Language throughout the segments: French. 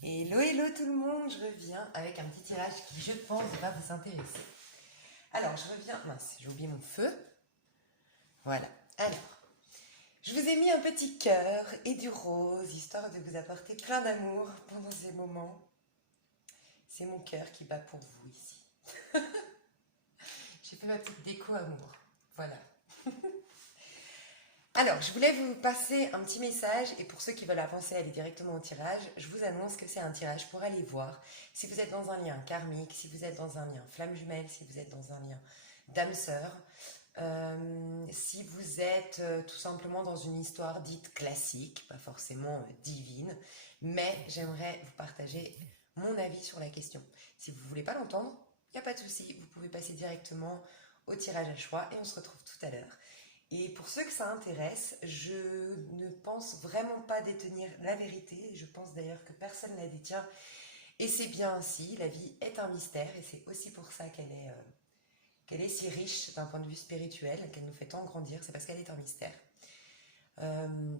Hello, hello tout le monde, je reviens avec un petit tirage qui, je pense, va vous intéresser. Alors, je reviens... Mince, j'ai oublié mon feu. Voilà. Alors, je vous ai mis un petit cœur et du rose, histoire de vous apporter plein d'amour pendant ces moments. C'est mon cœur qui bat pour vous ici. J'ai fait ma petite déco amour. Voilà. Alors, je voulais vous passer un petit message et pour ceux qui veulent avancer, aller directement au tirage, je vous annonce que c'est un tirage pour aller voir si vous êtes dans un lien karmique, si vous êtes dans un lien flamme jumelle, si vous êtes dans un lien d'âme sœur, si vous êtes tout simplement dans une histoire dite classique, pas forcément divine, mais j'aimerais vous partager mon avis sur la question. Si vous ne voulez pas l'entendre, il n'y a pas de souci, vous pouvez passer directement au tirage à choix et on se retrouve tout à l'heure. Et pour ceux que ça intéresse, je ne pense vraiment pas détenir la vérité. Je pense d'ailleurs que personne ne la détient. Et c'est bien ainsi, la vie est un mystère et c'est aussi pour ça qu'elle est si riche d'un point de vue spirituel, qu'elle nous fait tant grandir, c'est parce qu'elle est un mystère. Euh,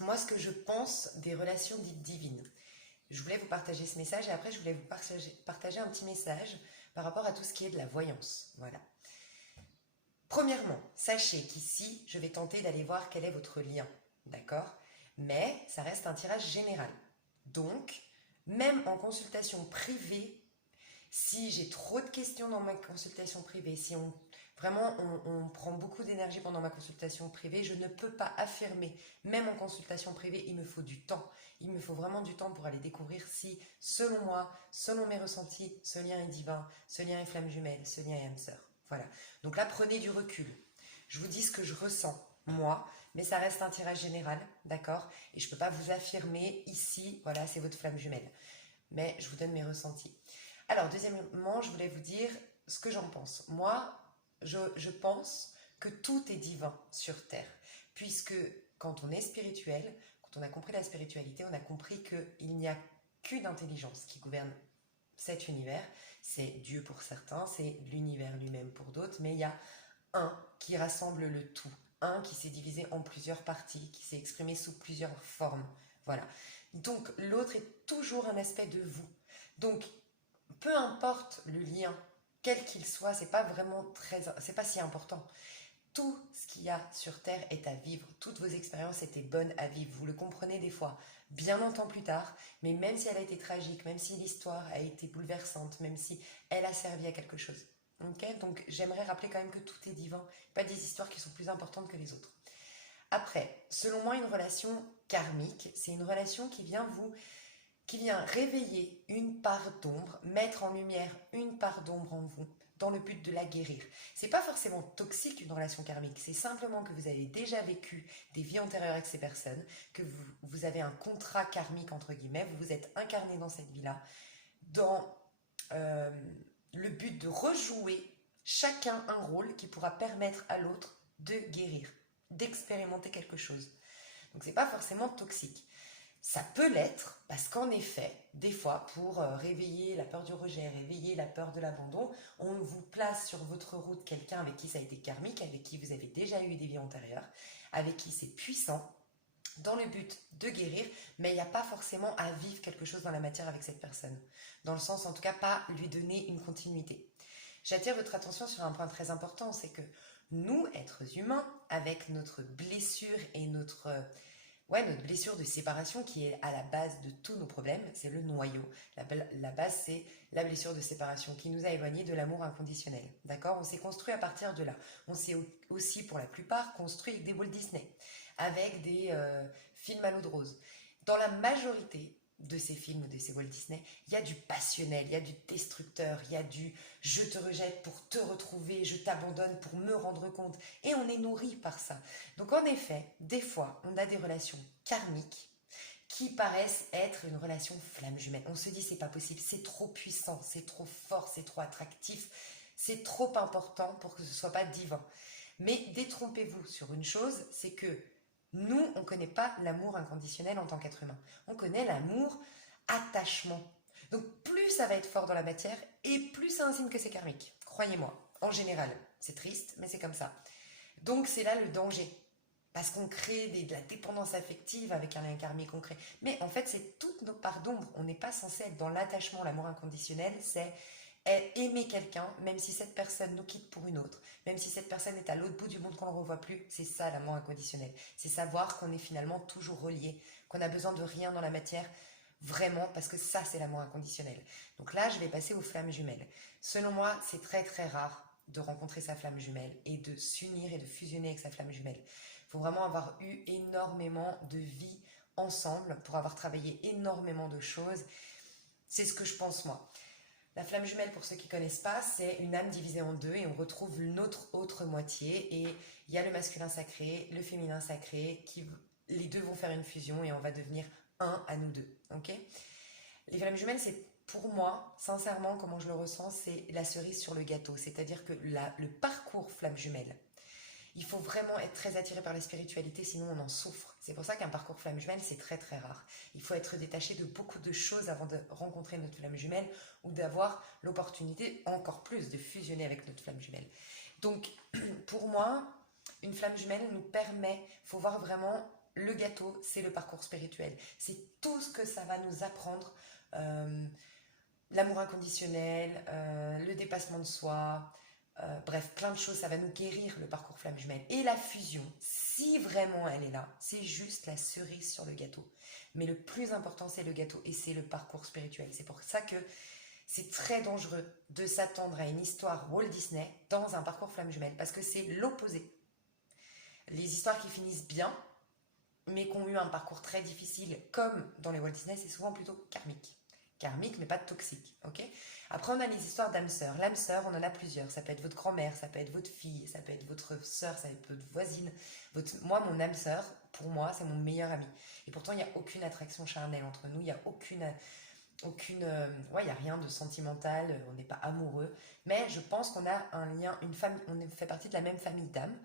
Moi, ce que je pense des relations dites divines, je voulais vous partager ce message et après je voulais vous partager un petit message par rapport à tout ce qui est de la voyance. Voilà. Premièrement, sachez qu'ici, je vais tenter d'aller voir quel est votre lien, d'accord? Mais ça reste un tirage général. Donc, même en consultation privée, si j'ai trop de questions dans ma consultation privée, si on prend beaucoup d'énergie pendant ma consultation privée, je ne peux pas affirmer, même en consultation privée, il me faut du temps. Il me faut vraiment du temps pour aller découvrir si, selon moi, selon mes ressentis, ce lien est divin, ce lien est flamme jumelle, ce lien est âme sœur. Voilà. Donc là, prenez du recul. Je vous dis ce que je ressens, moi, mais ça reste un tirage général, d'accord? Et je ne peux pas vous affirmer ici, voilà, c'est votre flamme jumelle. Mais je vous donne mes ressentis. Alors, deuxièmement, je voulais vous dire ce que j'en pense. Moi, je pense que tout est divin sur Terre, puisque quand on est spirituel, quand on a compris la spiritualité, on a compris qu'il n'y a qu'une intelligence qui gouverne cet univers. C'est Dieu pour certains, c'est l'univers lui-même pour d'autres, mais il y a un qui rassemble le tout, un qui s'est divisé en plusieurs parties, qui s'est exprimé sous plusieurs formes. Voilà. Donc l'autre est toujours un aspect de vous. Donc peu importe le lien, quel qu'il soit, c'est pas si important. Tout ce qu'il y a sur Terre est à vivre. Toutes vos expériences étaient bonnes à vivre. Vous le comprenez des fois, bien longtemps plus tard, mais même si elle a été tragique, même si l'histoire a été bouleversante, même si elle a servi à quelque chose. Okay, donc j'aimerais rappeler quand même que tout est divin, pas des histoires qui sont plus importantes que les autres. Après, selon moi, une relation karmique, c'est une relation qui vient réveiller une part d'ombre, mettre en lumière une part d'ombre en vous, dans le but de la guérir. C'est pas forcément toxique une relation karmique, c'est simplement que vous avez déjà vécu des vies antérieures avec ces personnes, que vous avez un contrat karmique entre guillemets, vous vous êtes incarné dans cette vie-là, dans euh, le but de rejouer chacun un rôle qui pourra permettre à l'autre de guérir, d'expérimenter quelque chose. Donc c'est pas forcément toxique. Ça peut l'être parce qu'en effet, des fois, pour réveiller la peur du rejet, réveiller la peur de l'abandon, on vous place sur votre route quelqu'un avec qui ça a été karmique, avec qui vous avez déjà eu des vies antérieures, avec qui c'est puissant, dans le but de guérir, mais il n'y a pas forcément à vivre quelque chose dans la matière avec cette personne. Dans le sens, en tout cas, pas lui donner une continuité. J'attire votre attention sur un point très important, c'est que nous, êtres humains, avec notre blessure et notre blessure de séparation qui est à la base de tous nos problèmes, c'est le noyau. La base, c'est la blessure de séparation qui nous a éloignés de l'amour inconditionnel. D'accord? On s'est construit à partir de là. On s'est aussi, pour la plupart, construit avec des Walt Disney, avec des films à l'eau de rose. Dans la majorité de ces films, de ces Walt Disney, il y a du passionnel, il y a du destructeur, il y a du je te rejette pour te retrouver, je t'abandonne pour me rendre compte. Et on est nourri par ça. Donc en effet, des fois, on a des relations karmiques qui paraissent être une relation flamme jumelle. On se dit c'est pas possible, c'est trop puissant, c'est trop fort, c'est trop attractif, c'est trop important pour que ce soit pas divin. Mais détrompez-vous sur une chose, c'est que nous, on ne connaît pas l'amour inconditionnel en tant qu'être humain. On connaît l'amour attachement. Donc plus ça va être fort dans la matière et plus c'est un signe que c'est karmique. Croyez-moi, en général, c'est triste, mais c'est comme ça. Donc c'est là le danger. parce qu'on crée de la dépendance affective avec un lien karmique, on crée. Mais en fait, c'est toutes nos parts d'ombre. On n'est pas censé être dans l'attachement, l'amour inconditionnel, c'est aimer quelqu'un, même si cette personne nous quitte pour une autre, même si cette personne est à l'autre bout du monde qu'on ne le revoit plus, c'est ça l'amour inconditionnel. C'est savoir qu'on est finalement toujours relié, qu'on a besoin de rien dans la matière, vraiment, parce que ça, c'est l'amour inconditionnel. Donc là, je vais passer aux flammes jumelles. Selon moi, c'est très très rare de rencontrer sa flamme jumelle et de s'unir et de fusionner avec sa flamme jumelle. Il faut vraiment avoir eu énormément de vie ensemble pour avoir travaillé énormément de choses. C'est ce que je pense moi. La flamme jumelle, pour ceux qui ne connaissent pas, c'est une âme divisée en deux et on retrouve notre autre moitié. Et il y a le masculin sacré, le féminin sacré, les deux vont faire une fusion et on va devenir un à nous deux. Ok ? Les flammes jumelles, c'est pour moi, sincèrement, comment je le ressens, c'est la cerise sur le gâteau. C'est-à-dire que le parcours flamme jumelle, il faut vraiment être très attiré par la spiritualité, sinon on en souffre. C'est pour ça qu'un parcours flamme jumelle, c'est très très rare. Il faut être détaché de beaucoup de choses avant de rencontrer notre flamme jumelle ou d'avoir l'opportunité encore plus de fusionner avec notre flamme jumelle. Donc, pour moi, une flamme jumelle nous permet, il faut voir vraiment le gâteau, c'est le parcours spirituel. C'est tout ce que ça va nous apprendre. L'amour inconditionnel, le dépassement de soi, bref, plein de choses, ça va nous guérir le parcours flamme jumelle. Et la fusion, si vraiment elle est là, c'est juste la cerise sur le gâteau. Mais le plus important, c'est le gâteau et c'est le parcours spirituel. C'est pour ça que c'est très dangereux de s'attendre à une histoire Walt Disney dans un parcours flamme jumelle, parce que c'est l'opposé. Les histoires qui finissent bien, mais qui ont eu un parcours très difficile, comme dans les Walt Disney, c'est souvent plutôt karmique. Karmique, mais pas toxique, ok ? Après, on a les histoires d'âmes sœurs. L'âme sœur, on en a plusieurs. Ça peut être votre grand-mère, ça peut être votre fille, ça peut être votre sœur, ça peut être votre voisine. Moi, mon âme sœur, pour moi, c'est mon meilleur ami. Et pourtant, il n'y a aucune attraction charnelle entre nous. Il n'y a il y a rien de sentimental. On n'est pas amoureux. Mais je pense qu'on a un lien, une famille, on fait partie de la même famille d'âmes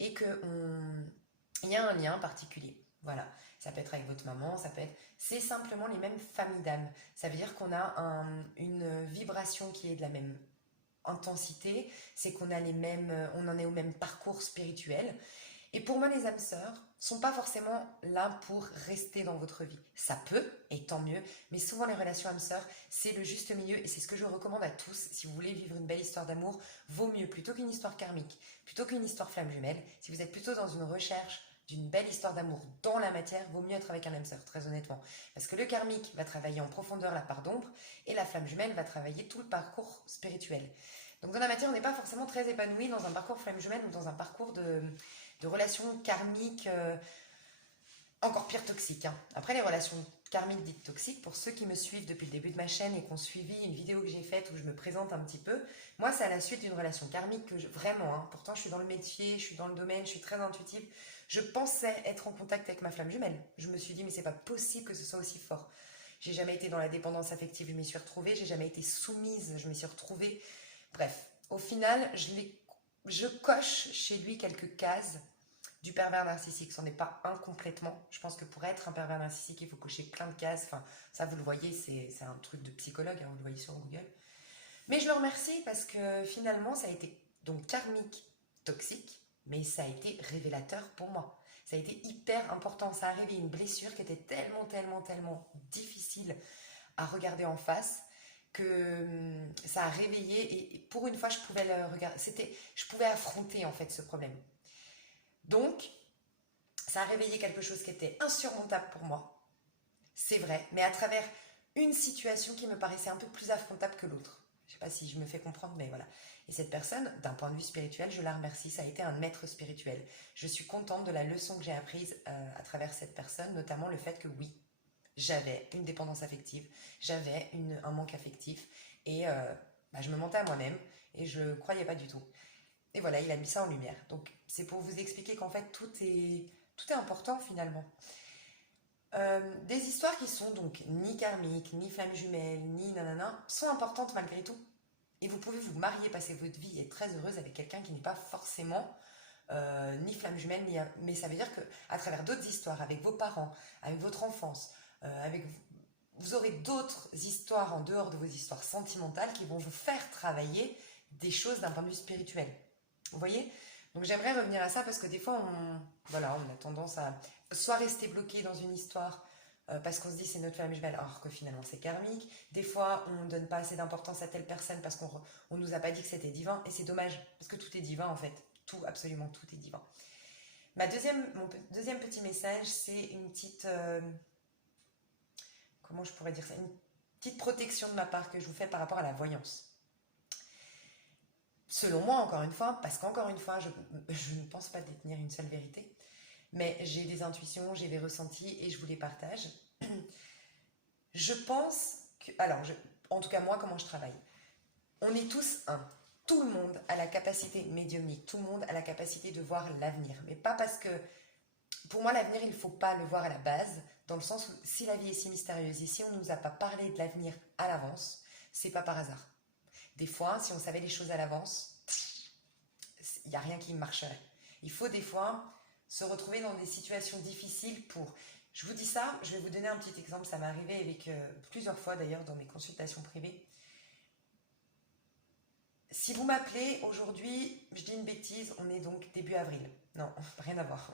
et qu'il y a un lien particulier. Voilà, ça peut être avec votre maman, c'est simplement les mêmes familles d'âmes. Ça veut dire qu'on a une vibration qui est de la même intensité, c'est qu'on a on en est au même parcours spirituel. Et pour moi, les âmes sœurs sont pas forcément là pour rester dans votre vie. Ça peut, et tant mieux, mais souvent les relations âmes sœurs, c'est le juste milieu et c'est ce que je recommande à tous. Si vous voulez vivre une belle histoire d'amour, vaut mieux, plutôt qu'une histoire karmique, plutôt qu'une histoire flamme jumelle, si vous êtes plutôt dans une recherche d'une belle histoire d'amour dans la matière, vaut mieux être avec un âme sœur, très honnêtement. Parce que le karmique va travailler en profondeur la part d'ombre et la flamme jumelle va travailler tout le parcours spirituel. Donc dans la matière, on n'est pas forcément très épanoui dans un parcours flamme jumelle ou dans un parcours de relations karmiques encore pire toxiques. Hein. Après, les relations karmiques dites toxiques, pour ceux qui me suivent depuis le début de ma chaîne et qui ont suivi une vidéo que j'ai faite où je me présente un petit peu, moi, c'est à la suite d'une relation karmique que vraiment, hein, pourtant je suis dans le métier, je suis dans le domaine, je suis très intuitive, je pensais être en contact avec ma flamme jumelle. Je me suis dit, mais c'est pas possible que ce soit aussi fort. J'ai jamais été dans la dépendance affective, je m'y suis retrouvée, j'ai jamais été soumise, je m'y suis retrouvée. Bref, au final, je coche chez lui quelques cases du pervers narcissique. Ce n'est pas un complètement. Je pense que pour être un pervers narcissique, il faut cocher plein de cases. Enfin, ça, vous le voyez, c'est un truc de psychologue, hein, vous le voyez sur Google. Mais je le remercie parce que finalement, ça a été donc karmique, toxique, mais ça a été révélateur pour moi. Ça a été hyper important. Ça a révélé une blessure qui était tellement, tellement, tellement difficile à regarder en face que ça a réveillé et pour une fois, je pouvais le regarder. Je pouvais affronter en fait ce problème. Donc, ça a réveillé quelque chose qui était insurmontable pour moi. C'est vrai, mais à travers une situation qui me paraissait un peu plus affrontable que l'autre. Je ne sais pas si je me fais comprendre, mais voilà. Et cette personne, d'un point de vue spirituel, je la remercie. Ça a été un maître spirituel. Je suis contente de la leçon que j'ai apprise à travers cette personne, notamment le fait que oui, j'avais une dépendance affective, j'avais un manque affectif et je me mentais à moi-même et je ne croyais pas du tout. Et voilà, il a mis ça en lumière. Donc, c'est pour vous expliquer qu'en fait, tout est important finalement. Des histoires qui sont donc ni karmiques, ni flammes jumelles, ni nanana, sont importantes malgré tout. Et vous pouvez vous marier, passer votre vie et être très heureuse avec quelqu'un qui n'est pas forcément ni flamme jumelle, mais ça veut dire qu'à travers d'autres histoires, avec vos parents, avec votre enfance, vous aurez d'autres histoires en dehors de vos histoires sentimentales qui vont vous faire travailler des choses d'un point de vue spirituel. Vous voyez ? Donc j'aimerais revenir à ça parce que des fois, voilà, on a tendance à soit rester bloqué dans une histoire parce qu'on se dit c'est notre flamme jumelle, alors que finalement c'est karmique. Des fois, on ne donne pas assez d'importance à telle personne parce qu'on nous a pas dit que c'était divin. Et c'est dommage, parce que tout est divin en fait. Tout, absolument tout est divin. Mon deuxième petit message, c'est une petite... comment je pourrais dire ça? Une petite protection de ma part que je vous fais par rapport à la voyance. Selon moi, encore une fois, parce qu'encore une fois, je ne pense pas détenir une seule vérité, mais j'ai des intuitions, j'ai des ressentis et je vous les partage. Je pense que... Alors, en tout cas, moi, comment je travaille? On est tous un. Tout le monde a la capacité médiumnique, tout le monde a la capacité de voir l'avenir. Mais pas parce que... Pour moi, l'avenir, il ne faut pas le voir à la base, dans le sens où si la vie est si mystérieuse et si on ne nous a pas parlé de l'avenir à l'avance, c'est pas par hasard. Des fois, si on savait les choses à l'avance, il n'y a rien qui marcherait. Il faut des fois se retrouver dans des situations difficiles pour... Je vous dis ça, je vais vous donner un petit exemple, ça m'est arrivé avec plusieurs fois d'ailleurs dans mes consultations privées. Si vous m'appelez aujourd'hui, je dis une bêtise, on est donc début avril. Non, rien à voir,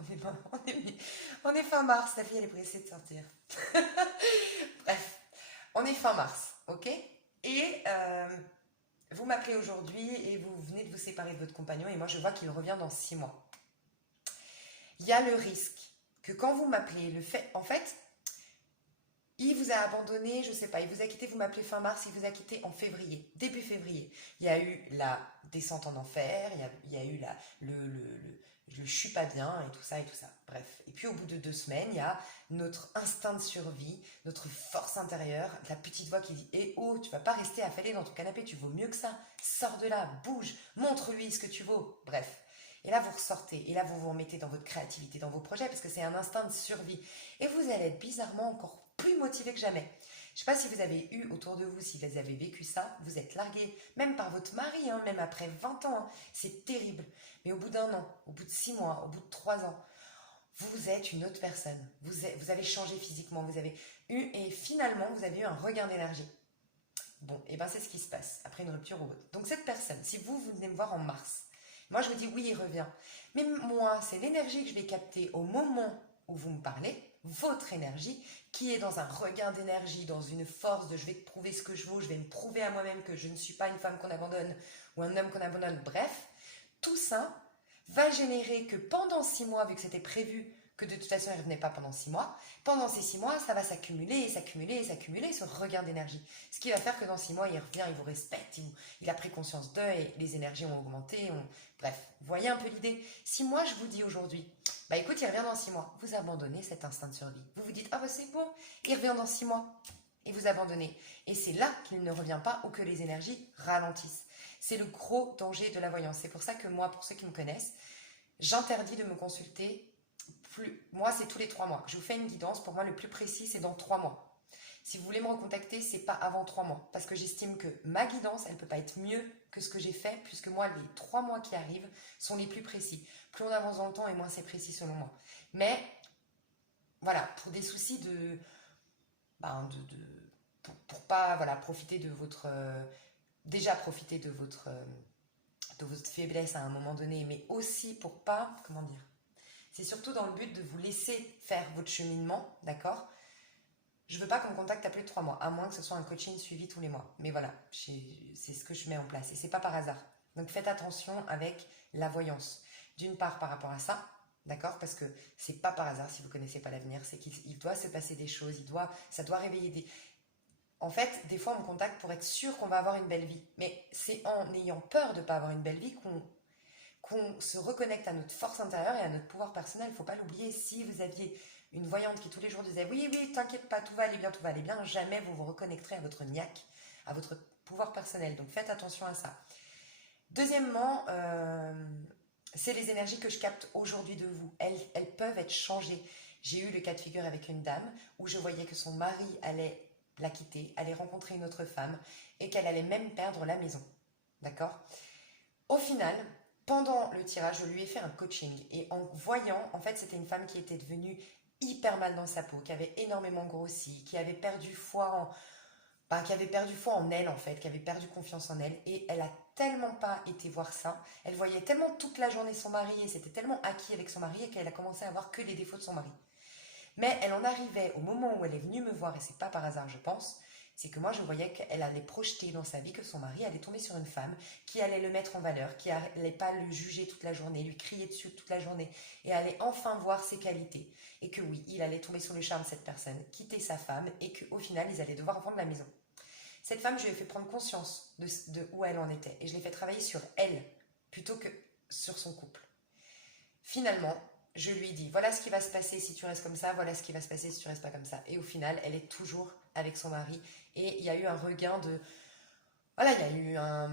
on est fin mars, la fille elle est pressée de sortir. Bref, on est fin mars, ok? Et vous m'appelez aujourd'hui et vous venez de vous séparer de votre compagnon et moi je vois qu'il revient dans 6 mois. Il y a le risque que quand vous m'appelez, en fait, il vous a abandonné, je sais pas, il vous a quitté, vous m'appelez fin mars, il vous a quitté en février, début février. Il y a eu la descente en enfer, il y a eu le je suis pas bien et tout ça et tout ça. Bref. Et puis au bout de 2 semaines, il y a notre instinct de survie, notre force intérieure, la petite voix qui dit eh oh, tu vas pas rester affalé dans ton canapé, tu vaux mieux que ça, sors de là, bouge, montre-lui ce que tu vaux. Bref. Et là, vous ressortez, et là, vous vous remettez dans votre créativité, dans vos projets, parce que c'est un instinct de survie. Et vous allez être bizarrement encore plus motivé que jamais. Je ne sais pas si vous avez eu autour de vous, si vous avez vécu ça, vous êtes largué, même par votre mari, hein, même après 20 ans, hein, c'est terrible. Mais au bout d'1 an, au bout de 6 mois, au bout de 3 ans, vous êtes une autre personne. Vous avez changé physiquement, et finalement, vous avez eu un regain d'énergie. Bon, et bien c'est ce qui se passe après une rupture ou autre. Donc cette personne, si vous venez me voir en mars, moi je vous dis oui, il revient. Mais moi, c'est l'énergie que je vais capter au moment où vous me parlez, votre énergie, qui est dans un regain d'énergie, dans une force de je vais te prouver ce que je vaux, je vais me prouver à moi-même que je ne suis pas une femme qu'on abandonne ou un homme qu'on abandonne. Bref, tout ça va générer que pendant 6 mois, vu que c'était prévu que de toute façon il ne revenait pas pendant 6 mois, pendant ces 6 mois, ça va s'accumuler et s'accumuler et s'accumuler, ce regain d'énergie. Ce qui va faire que dans 6 mois, il revient, il vous respecte, il a pris conscience d'eux et les énergies ont augmenté. Bref, vous voyez un peu l'idée. Si moi je vous dis aujourd'hui, bah écoute, il revient dans 6 mois, vous abandonnez cet instinct de survie. Vous vous dites, ah bah c'est bon, il revient dans 6 mois. Et vous abandonnez. Et c'est là qu'il ne revient pas ou que les énergies ralentissent. C'est le gros danger de la voyance. C'est pour ça que moi, pour ceux qui me connaissent, j'interdis de me consulter. Moi, c'est tous les 3 mois. Je vous fais une guidance. Pour moi, le plus précis, c'est dans 3 mois. Si vous voulez me recontacter, c'est pas avant 3 mois. Parce que j'estime que ma guidance, elle ne peut pas être mieux que ce que j'ai fait, puisque moi, les 3 mois qui arrivent sont les plus précis. Plus on avance dans le temps et moins c'est précis selon moi. Mais, voilà, pour des soucis pour pas voilà, profiter de votre... déjà profiter de votre faiblesse à un moment donné, mais aussi pour pas... Comment dire? C'est surtout dans le but de vous laisser faire votre cheminement, d'accord? Je veux pas qu'on me contacte à plus de 3 mois, à moins que ce soit un coaching suivi tous les mois. Mais voilà, c'est ce que je mets en place et c'est pas par hasard. Donc faites attention avec la voyance. D'une part par rapport à ça, d'accord? Parce que c'est pas par hasard si vous connaissez pas l'avenir, c'est qu'il doit se passer des choses, ça doit réveiller des... En fait, des fois on me contacte pour être sûr qu'on va avoir une belle vie. Mais c'est en ayant peur de pas avoir une belle vie qu'on se reconnecte à notre force intérieure et à notre pouvoir personnel. Il ne faut pas l'oublier. Si vous aviez une voyante qui tous les jours disait oui, oui, t'inquiète pas, tout va aller bien, jamais vous vous reconnecterez à votre niaque, à votre pouvoir personnel. Donc faites attention à ça. Deuxièmement, c'est les énergies que je capte aujourd'hui de vous. Elles peuvent être changées. J'ai eu le cas de figure avec une dame où je voyais que son mari allait la quitter, allait rencontrer une autre femme et qu'elle allait même perdre la maison. D'accord? Au final, pendant le tirage, je lui ai fait un coaching et en voyant, en fait, c'était une femme qui était devenue hyper mal dans sa peau, qui avait énormément grossi, qui avait perdu foi bah, qui avait perdu foi en elle en fait, qui avait perdu confiance en elle et elle a tellement pas été voir ça, elle voyait tellement toute la journée son mari et c'était tellement acquis avec son mari et qu'elle a commencé à voir que les défauts de son mari. Mais elle en arrivait au moment où elle est venue me voir et c'est pas par hasard je pense, c'est que moi je voyais qu'elle allait projeter dans sa vie que son mari allait tomber sur une femme qui allait le mettre en valeur, qui allait pas le juger toute la journée, lui crier dessus toute la journée et allait enfin voir ses qualités. Et que oui, il allait tomber sur le charme de cette personne, quitter sa femme et qu'au final ils allaient devoir vendre la maison. Cette femme, je lui ai fait prendre conscience de où elle en était et je l'ai fait travailler sur elle plutôt que sur son couple. Finalement, je lui ai dit, voilà ce qui va se passer si tu restes comme ça, voilà ce qui va se passer si tu restes pas comme ça. Et au final, elle est toujours avec son mari et il y a eu un regain de... Voilà, il y a eu un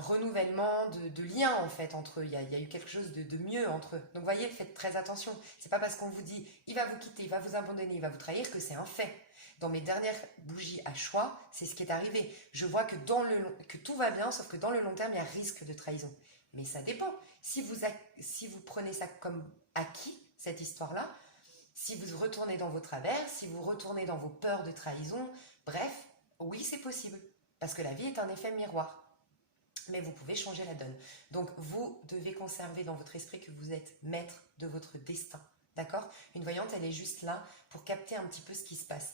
renouvellement de liens en fait entre eux. Il y a eu quelque chose de mieux entre eux. Donc voyez, faites très attention. C'est pas parce qu'on vous dit il va vous quitter, il va vous abandonner, il va vous trahir que c'est un fait. Dans mes dernières bougies à choix, c'est ce qui est arrivé. Je vois que, que tout va bien, sauf que dans le long terme, il y a risque de trahison. Mais ça dépend. Si vous prenez ça comme acquis, cette histoire-là, si vous retournez dans vos travers, si vous retournez dans vos peurs de trahison, bref, oui, c'est possible. Parce que la vie est un effet miroir. Mais vous pouvez changer la donne. Donc, vous devez conserver dans votre esprit que vous êtes maître de votre destin. D'accord? Une voyante, elle est juste là pour capter un petit peu ce qui se passe.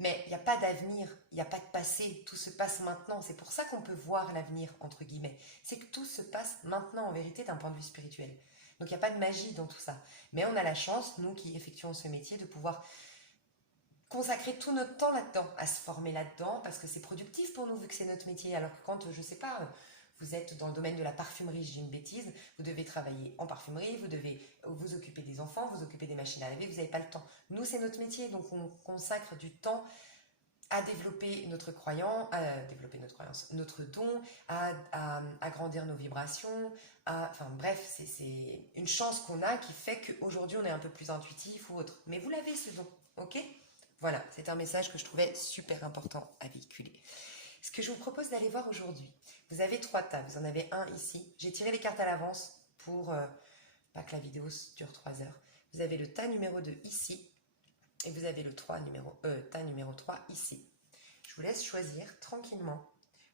Mais il n'y a pas d'avenir, il n'y a pas de passé, tout se passe maintenant. C'est pour ça qu'on peut voir l'avenir, entre guillemets. C'est que tout se passe maintenant, en vérité, d'un point de vue spirituel. Donc il n'y a pas de magie dans tout ça. Mais on a la chance, nous qui effectuons ce métier, de pouvoir consacrer tout notre temps là-dedans, à se former là-dedans, parce que c'est productif pour nous, vu que c'est notre métier. Alors que quand, je sais pas, vous êtes dans le domaine de la parfumerie, je dis une bêtise, vous devez travailler en parfumerie, vous devez vous occuper des enfants, vous occuper des machines à laver, vous n'avez pas le temps. Nous, c'est notre métier, donc on consacre du temps à développer notre croyance, à développer notre croyance, notre don, à agrandir nos vibrations, enfin bref, c'est une chance qu'on a qui fait qu'aujourd'hui on est un peu plus intuitif ou autre. Mais vous l'avez ce don, ok? Voilà, c'est un message que je trouvais super important à véhiculer. Ce que je vous propose d'aller voir aujourd'hui, vous avez 3 tas, vous en avez un ici. J'ai tiré les cartes à l'avance pour pas que la vidéo dure 3 heures. Vous avez le tas numéro 2 ici et vous avez le tas numéro 3 ici. Je vous laisse choisir tranquillement.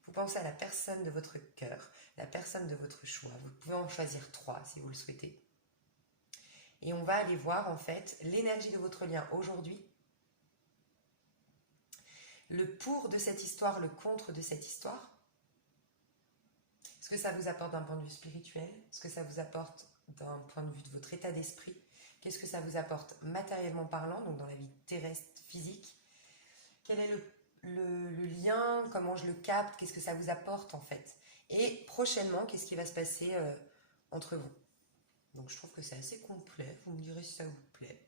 Vous pensez à la personne de votre cœur, la personne de votre choix. Vous pouvez en choisir 3 si vous le souhaitez. Et on va aller voir en fait l'énergie de votre lien aujourd'hui, le pour de cette histoire, le contre de cette histoire. Ce que ça vous apporte d'un point de vue spirituel, ce que ça vous apporte d'un point de vue de votre état d'esprit, qu'est-ce que ça vous apporte matériellement parlant, donc dans la vie terrestre, physique, quel est le lien, comment je le capte, qu'est-ce que ça vous apporte en fait. Et prochainement, qu'est-ce qui va se passer entre vous. Donc je trouve que c'est assez complet, vous me direz si ça vous plaît.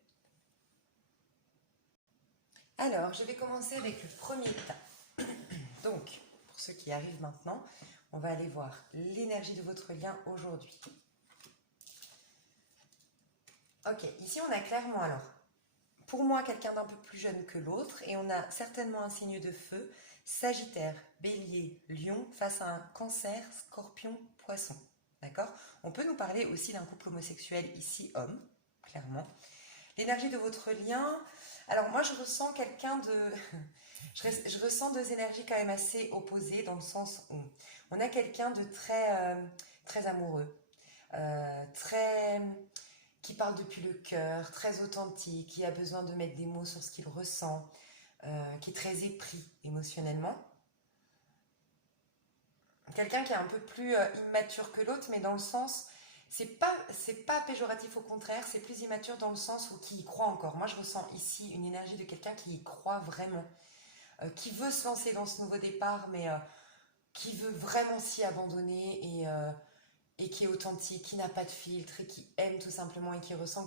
Alors, je vais commencer avec le premier tas. Donc, pour ceux qui arrivent maintenant, on va aller voir l'énergie de votre lien aujourd'hui. Ok, ici on a clairement alors, pour moi, quelqu'un d'un peu plus jeune que l'autre, et on a certainement un signe de feu, Sagittaire, Bélier, Lion, face à un Cancer, Scorpion, Poisson. D'accord? On peut nous parler aussi d'un couple homosexuel ici, homme, clairement. L'énergie de votre lien, alors moi je ressens quelqu'un de... Je ressens 2 énergies quand même assez opposées, dans le sens où on a quelqu'un de très amoureux, très qui parle depuis le cœur, très authentique, qui a besoin de mettre des mots sur ce qu'il ressent, qui est très épris émotionnellement. Quelqu'un qui est un peu plus immature que l'autre, mais dans le sens, c'est pas péjoratif, au contraire, c'est plus immature dans le sens où qui y croit encore. Moi, je ressens ici une énergie de quelqu'un qui y croit vraiment, qui veut se lancer dans ce nouveau départ, mais qui veut vraiment s'y abandonner et qui est authentique, qui n'a pas de filtre et qui aime tout simplement et qui ressent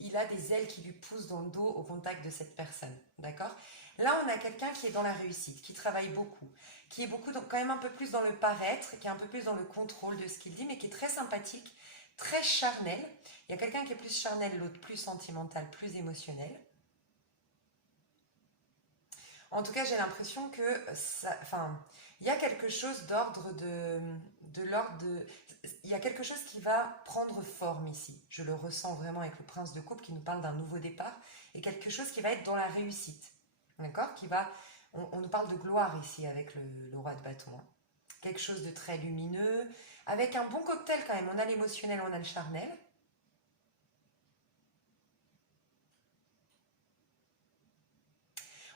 il a des ailes qui lui poussent dans le dos au contact de cette personne, d'accord? Là, on a quelqu'un qui est dans la réussite, qui travaille beaucoup, qui est quand même un peu plus dans le paraître, qui est un peu plus dans le contrôle de ce qu'il dit, mais qui est très sympathique, très charnel. Il y a quelqu'un qui est plus charnel, l'autre plus sentimental, plus émotionnel. En tout cas, j'ai l'impression que il y a quelque chose il y a quelque chose qui va prendre forme ici. Je le ressens vraiment avec le prince de coupe qui nous parle d'un nouveau départ et quelque chose qui va être dans la réussite. d'accord? On nous parle de gloire ici avec le roi de bâton, hein. Quelque chose de très lumineux, avec un bon cocktail quand même. On a l'émotionnel, on a le charnel.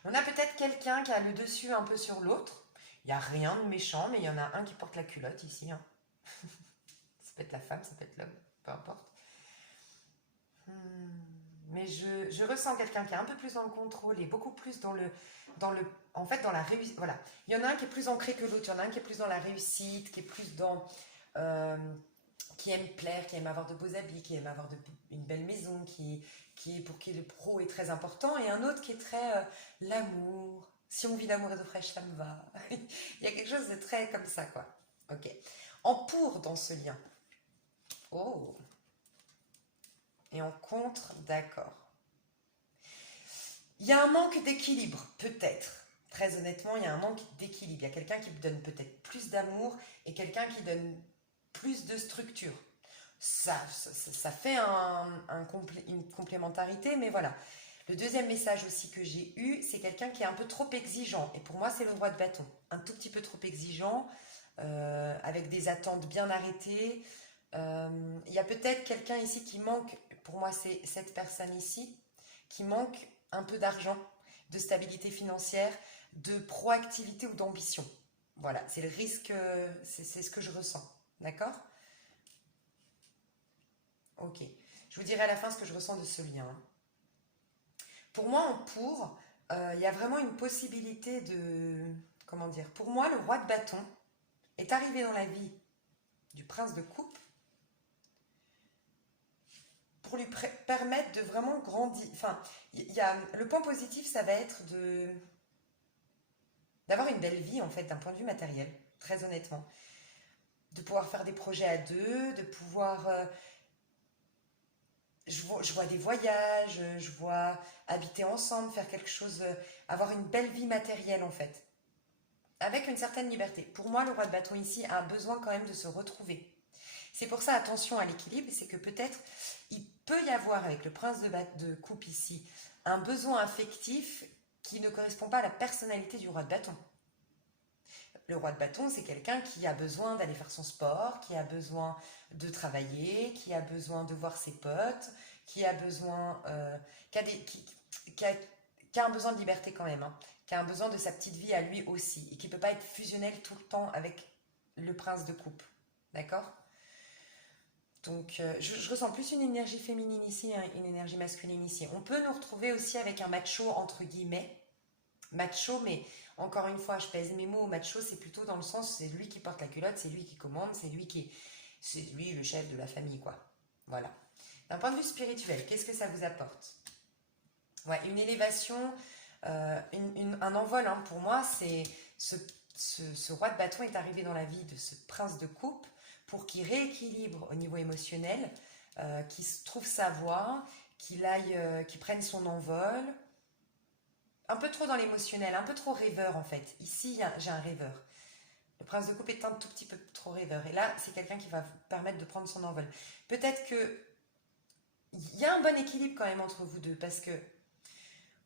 On a peut-être quelqu'un qui a le dessus un peu sur l'autre. Il n'y a rien de méchant, mais il y en a un qui porte la culotte ici, hein. Ça peut être la femme, ça peut être l'homme, peu importe. Hmm. Mais je ressens quelqu'un qui est un peu plus dans le contrôle et beaucoup plus en fait, dans la réussite. Voilà. Il y en a un qui est plus ancré que l'autre. Il y en a un qui est plus dans la réussite, qui est plus dans, euh, qui aime plaire, qui aime avoir de beaux habits, qui aime avoir une belle maison, pour qui le pro est très important, et un autre qui est très l'amour. Si on vit l'amour et d'eau fraîche, ça me va. Il y a quelque chose de très comme ça, quoi. Ok. En pour dans ce lien. Oh. Et en contre, d'accord. Il y a un manque d'équilibre, peut-être. Très honnêtement, il y a un manque d'équilibre. Il y a quelqu'un qui donne peut-être plus d'amour et quelqu'un qui donne plus de structure. Ça fait une complémentarité, mais voilà. Le deuxième message aussi que j'ai eu, c'est quelqu'un qui est un peu trop exigeant. Et pour moi, c'est le roi de bâton. Un tout petit peu trop exigeant, avec des attentes bien arrêtées. Il y a peut-être quelqu'un ici qui manque, pour moi, c'est cette personne ici, qui manque un peu d'argent, de stabilité financière, de proactivité ou d'ambition. Voilà, c'est le risque, c'est ce que je ressens. D'accord? Ok. Je vous dirai à la fin ce que je ressens de ce lien. Pour moi, il y a vraiment une possibilité de... Comment dire? Pour moi, le roi de bâton est arrivé dans la vie du prince de coupe pour lui permettre de vraiment grandir. Enfin, le point positif, ça va être d'avoir une belle vie, en fait, d'un point de vue matériel, très honnêtement. De pouvoir faire des projets à deux, de pouvoir... je vois des voyages, je vois habiter ensemble, faire quelque chose, avoir une belle vie matérielle, en fait. Avec une certaine liberté. Pour moi, le roi de bâton ici a besoin quand même de se retrouver. C'est pour ça, attention à l'équilibre, c'est que peut-être il peut y avoir avec le prince de coupe ici un besoin affectif qui ne correspond pas à la personnalité du roi de bâton. Le roi de bâton, c'est quelqu'un qui a besoin d'aller faire son sport, qui a besoin de travailler, qui a besoin de voir ses potes, qui a besoin, qui a, qui a un besoin de liberté quand même, hein, qui a un besoin de sa petite vie à lui aussi, et qui ne peut pas être fusionnel tout le temps avec le prince de coupe. D'accord? Donc, je ressens plus une énergie féminine ici, hein, une énergie masculine ici. On peut nous retrouver aussi avec un macho, entre guillemets. Macho, mais encore une fois, je pèse mes mots. Macho, c'est plutôt dans le sens, c'est lui qui porte la culotte, c'est lui qui commande, c'est lui le chef de la famille, quoi. Voilà. D'un point de vue spirituel, qu'est-ce que ça vous apporte? Ouais, une élévation, un envol, hein, pour moi, c'est ce roi de bâton est arrivé dans la vie de ce prince de coupe pour qu'il rééquilibre au niveau émotionnel, qu'il trouve sa voie, qu'il prenne son envol. Un peu trop dans l'émotionnel, un peu trop rêveur en fait. Ici, j'ai un rêveur. Le prince de coupe est un tout petit peu trop rêveur. Et là, c'est quelqu'un qui va vous permettre de prendre son envol. Peut-être que il y a un bon équilibre quand même entre vous deux, parce que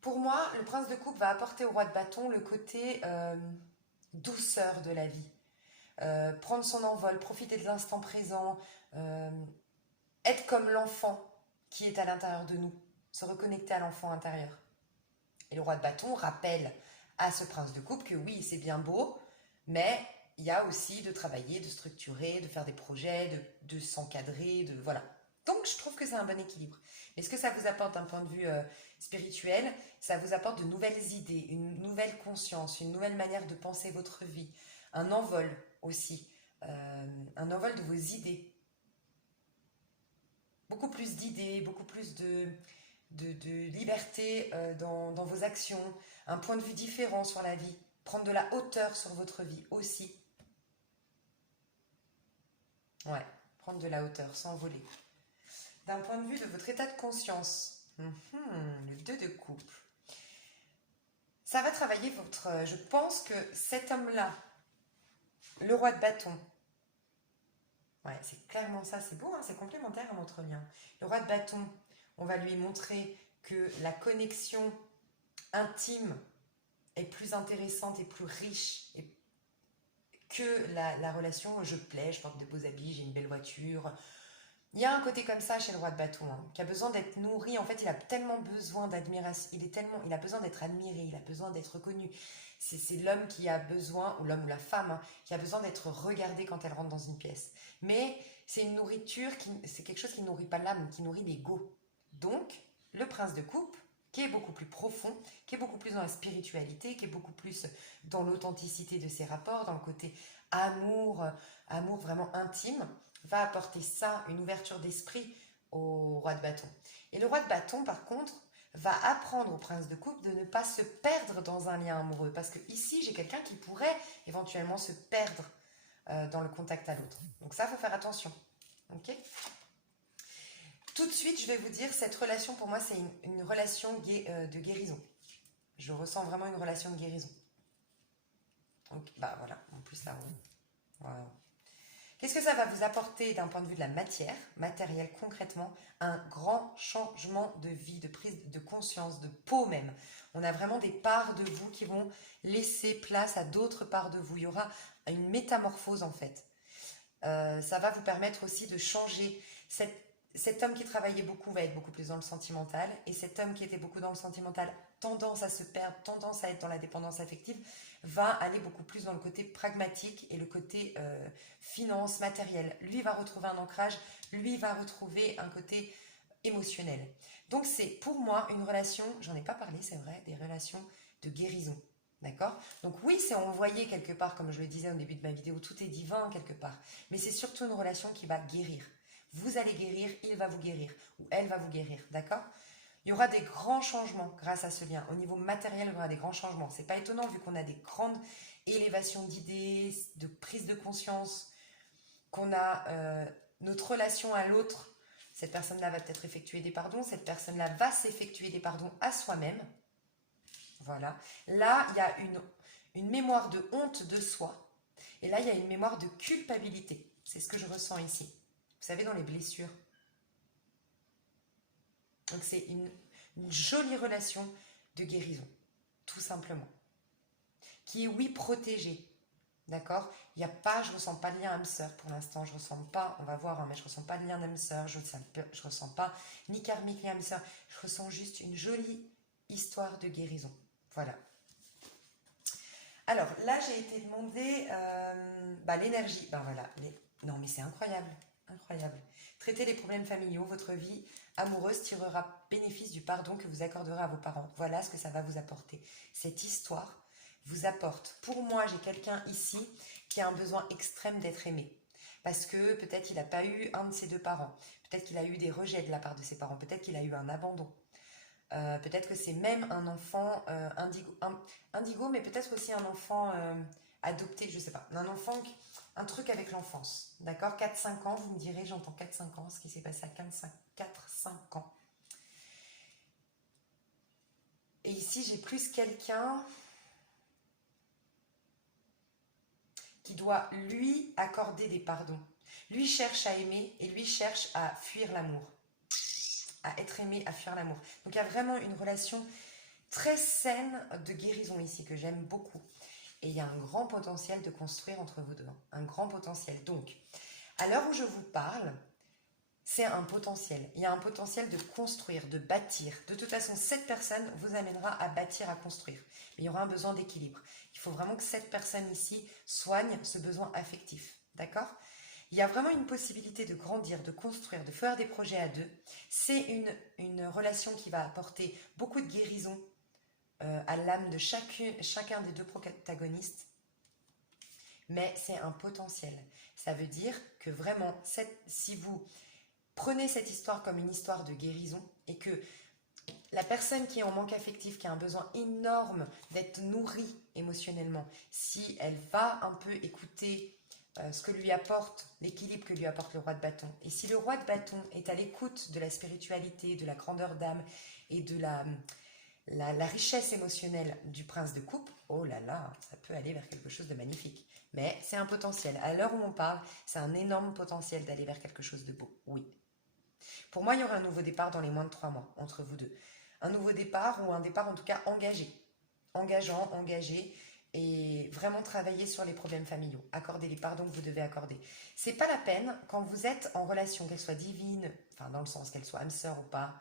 pour moi, le prince de coupe va apporter au roi de bâton le côté douceur de la vie. Prendre son envol, profiter de l'instant présent, euh, être comme l'enfant qui est à l'intérieur de nous, se reconnecter à l'enfant intérieur. Et le roi de bâton rappelle à ce prince de coupe que oui, c'est bien beau, mais il y a aussi de travailler, de structurer, de faire des projets, de s'encadrer, de voilà. Donc je trouve que c'est un bon équilibre. Mais ce que ça vous apporte d'un point de vue spirituel, ça vous apporte de nouvelles idées, une nouvelle conscience, une nouvelle manière de penser votre vie, un envol aussi, un envol de vos idées. Beaucoup plus d'idées, beaucoup plus de liberté dans vos actions, un point de vue différent sur la vie, prendre de la hauteur sur votre vie aussi. Ouais, prendre de la hauteur, s'envoler. D'un point de vue de votre état de conscience, le 2 de coupe. Ça va travailler votre... Je pense que cet homme-là, le roi de bâton, ouais, c'est clairement ça, c'est beau, hein, c'est complémentaire à notre lien. Le roi de bâton, on va lui montrer que la connexion intime est plus intéressante et plus riche que la relation je plais, je porte de beaux habits, j'ai une belle voiture. Il y a un côté comme ça chez le roi de bâton, hein, qui a besoin d'être nourri. En fait, il a tellement besoin d'admiration, il a besoin d'être admiré, il a besoin d'être reconnu. C'est l'homme qui a besoin, ou l'homme ou la femme, hein, qui a besoin d'être regardé quand elle rentre dans une pièce. Mais c'est une nourriture, c'est quelque chose qui ne nourrit pas l'âme, qui nourrit l'ego. Donc, le prince de coupe, qui est beaucoup plus profond, qui est beaucoup plus dans la spiritualité, qui est beaucoup plus dans l'authenticité de ses rapports, dans le côté amour vraiment intime, va apporter ça, une ouverture d'esprit au roi de bâton. Et le roi de bâton, par contre, va apprendre au prince de coupe de ne pas se perdre dans un lien amoureux. Parce que ici, j'ai quelqu'un qui pourrait éventuellement se perdre dans le contact à l'autre. Donc ça, il faut faire attention. Ok ? Tout de suite, je vais vous dire, cette relation, pour moi, c'est une relation de guérison. Je ressens vraiment une relation de guérison. Donc, bah voilà, en plus là, voilà. Qu'est-ce que ça va vous apporter d'un point de vue de la matière, matériel concrètement? Un grand changement de vie, de prise de conscience, de peau même. On a vraiment des parts de vous qui vont laisser place à d'autres parts de vous. Il y aura une métamorphose en fait. Ça va vous permettre aussi de changer. Cet homme qui travaillait beaucoup va être beaucoup plus dans le sentimental, et cet homme qui était beaucoup dans le sentimental, tendance à se perdre, tendance à être dans la dépendance affective, va aller beaucoup plus dans le côté pragmatique et le côté finance, matériel. Lui va retrouver un ancrage, lui va retrouver un côté émotionnel. Donc c'est pour moi une relation, j'en ai pas parlé c'est vrai, des relations de guérison. D'accord? Donc oui, c'est envoyé quelque part, comme je le disais au début de ma vidéo, tout est divin quelque part. Mais c'est surtout une relation qui va guérir. Vous allez guérir, il va vous guérir, ou elle va vous guérir, d'accord? Il y aura des grands changements grâce à ce lien. Au niveau matériel, il y aura des grands changements. C'est pas étonnant vu qu'on a des grandes élévations d'idées, de prise de conscience, qu'on a notre relation à l'autre. Cette personne-là va peut-être effectuer des pardons, cette personne-là va s'effectuer des pardons à soi-même. Voilà. Là, il y a une mémoire de honte de soi. Et là, il y a une mémoire de culpabilité. C'est ce que je ressens ici. Vous savez, dans les blessures. Donc, c'est une jolie relation de guérison, tout simplement. Qui est, oui, protégée. D'accord? Il n'y a pas, je ne ressens pas de lien âme-sœur pour l'instant. Je ne ressens pas, on va voir, hein, mais je ne ressens pas de lien âme-sœur. Je ne ressens pas ni karmique ni âme-sœur. Je ressens juste une jolie histoire de guérison. Voilà. Alors, là, j'ai été demander l'énergie. Ben voilà. Non, mais c'est incroyable. Incroyable. Traitez les problèmes familiaux. Votre vie amoureuse tirera bénéfice du pardon que vous accorderez à vos parents. Voilà ce que ça va vous apporter. Cette histoire vous apporte. Pour moi, j'ai quelqu'un ici qui a un besoin extrême d'être aimé. Parce que peut-être il n'a pas eu un de ses deux parents. Peut-être qu'il a eu des rejets de la part de ses parents. Peut-être qu'il a eu un abandon. Peut-être que c'est même un enfant indigo, mais peut-être aussi un enfant adopté, je sais pas. Un truc avec l'enfance, d'accord? 4-5 ans, vous me direz, j'entends 4-5 ans, ce qui s'est passé à 4-5 ans. Et ici, j'ai plus quelqu'un qui doit, lui, accorder des pardons. Lui cherche à aimer et lui cherche à fuir l'amour. À être aimé, à fuir l'amour. Donc il y a vraiment une relation très saine de guérison ici que j'aime beaucoup. Et il y a un grand potentiel de construire entre vous deux. Un grand potentiel. Donc, à l'heure où je vous parle, c'est un potentiel. Il y a un potentiel de construire, de bâtir. De toute façon, cette personne vous amènera à bâtir, à construire. Mais il y aura un besoin d'équilibre. Il faut vraiment que cette personne ici soigne ce besoin affectif. D'accord ? Il y a vraiment une possibilité de grandir, de construire, de faire des projets à deux. C'est une relation qui va apporter beaucoup de guérison à l'âme de chacun des deux protagonistes. Mais c'est un potentiel. Ça veut dire que vraiment, si vous prenez cette histoire comme une histoire de guérison et que la personne qui est en manque affectif, qui a un besoin énorme d'être nourrie émotionnellement, si elle va un peu écouter ce que lui apporte, l'équilibre que lui apporte le roi de bâton. Et si le roi de bâton est à l'écoute de la spiritualité, de la grandeur d'âme et de la richesse émotionnelle du prince de coupe, oh là là, ça peut aller vers quelque chose de magnifique. Mais c'est un potentiel. À l'heure où on parle, c'est un énorme potentiel d'aller vers quelque chose de beau. Oui. Pour moi, il y aura un nouveau départ dans les moins de 3 mois entre vous deux. Un nouveau départ ou un départ en tout cas engagé. engageant, engagé, et vraiment travailler sur les problèmes familiaux. Accordez les pardons que vous devez accorder. C'est pas la peine, quand vous êtes en relation, qu'elle soit divine, enfin dans le sens qu'elle soit âme sœur ou pas,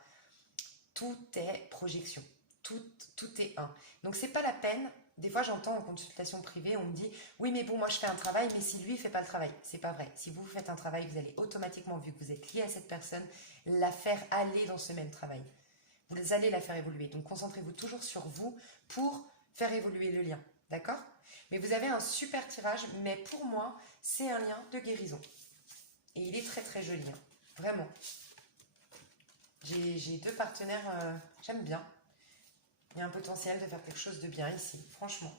tout est projection. Tout est un. Donc c'est pas la peine. Des fois j'entends en consultation privée, on me dit oui mais bon moi je fais un travail mais si lui il fait pas le travail. C'est pas vrai. Si vous faites un travail, vous allez automatiquement, vu que vous êtes lié à cette personne, la faire aller dans ce même travail. Vous allez la faire évoluer. Donc concentrez-vous toujours sur vous pour faire évoluer le lien. D'accord? Mais vous avez un super tirage, mais pour moi, c'est un lien de guérison. Et il est très très joli. Hein. Vraiment. J'ai deux partenaires, j'aime bien. Il y a un potentiel de faire quelque chose de bien ici, franchement.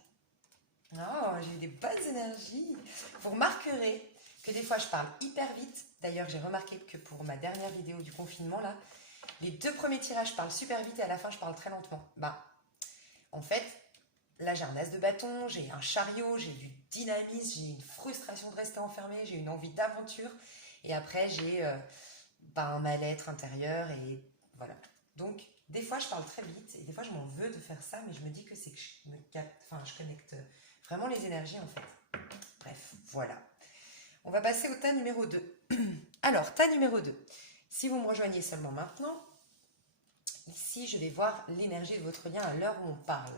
Oh, j'ai des bonnes énergies. Vous remarquerez que des fois je parle hyper vite. D'ailleurs, j'ai remarqué que pour ma dernière vidéo du confinement, là, les 2 premiers tirages, je parle super vite et à la fin, je parle très lentement. Bah, en fait, là, j'ai un as de bâton, j'ai un chariot, j'ai du dynamisme, j'ai une frustration de rester enfermée, j'ai une envie d'aventure. Et après, j'ai un mal-être intérieur et voilà. Donc, des fois, je parle très vite et des fois, je m'en veux de faire ça, mais je me dis que c'est que je connecte vraiment les énergies en fait. Bref, voilà. On va passer au tas numéro 2. Alors, tas numéro 2. Si vous me rejoignez seulement maintenant, ici, je vais voir l'énergie de votre lien à l'heure où on parle.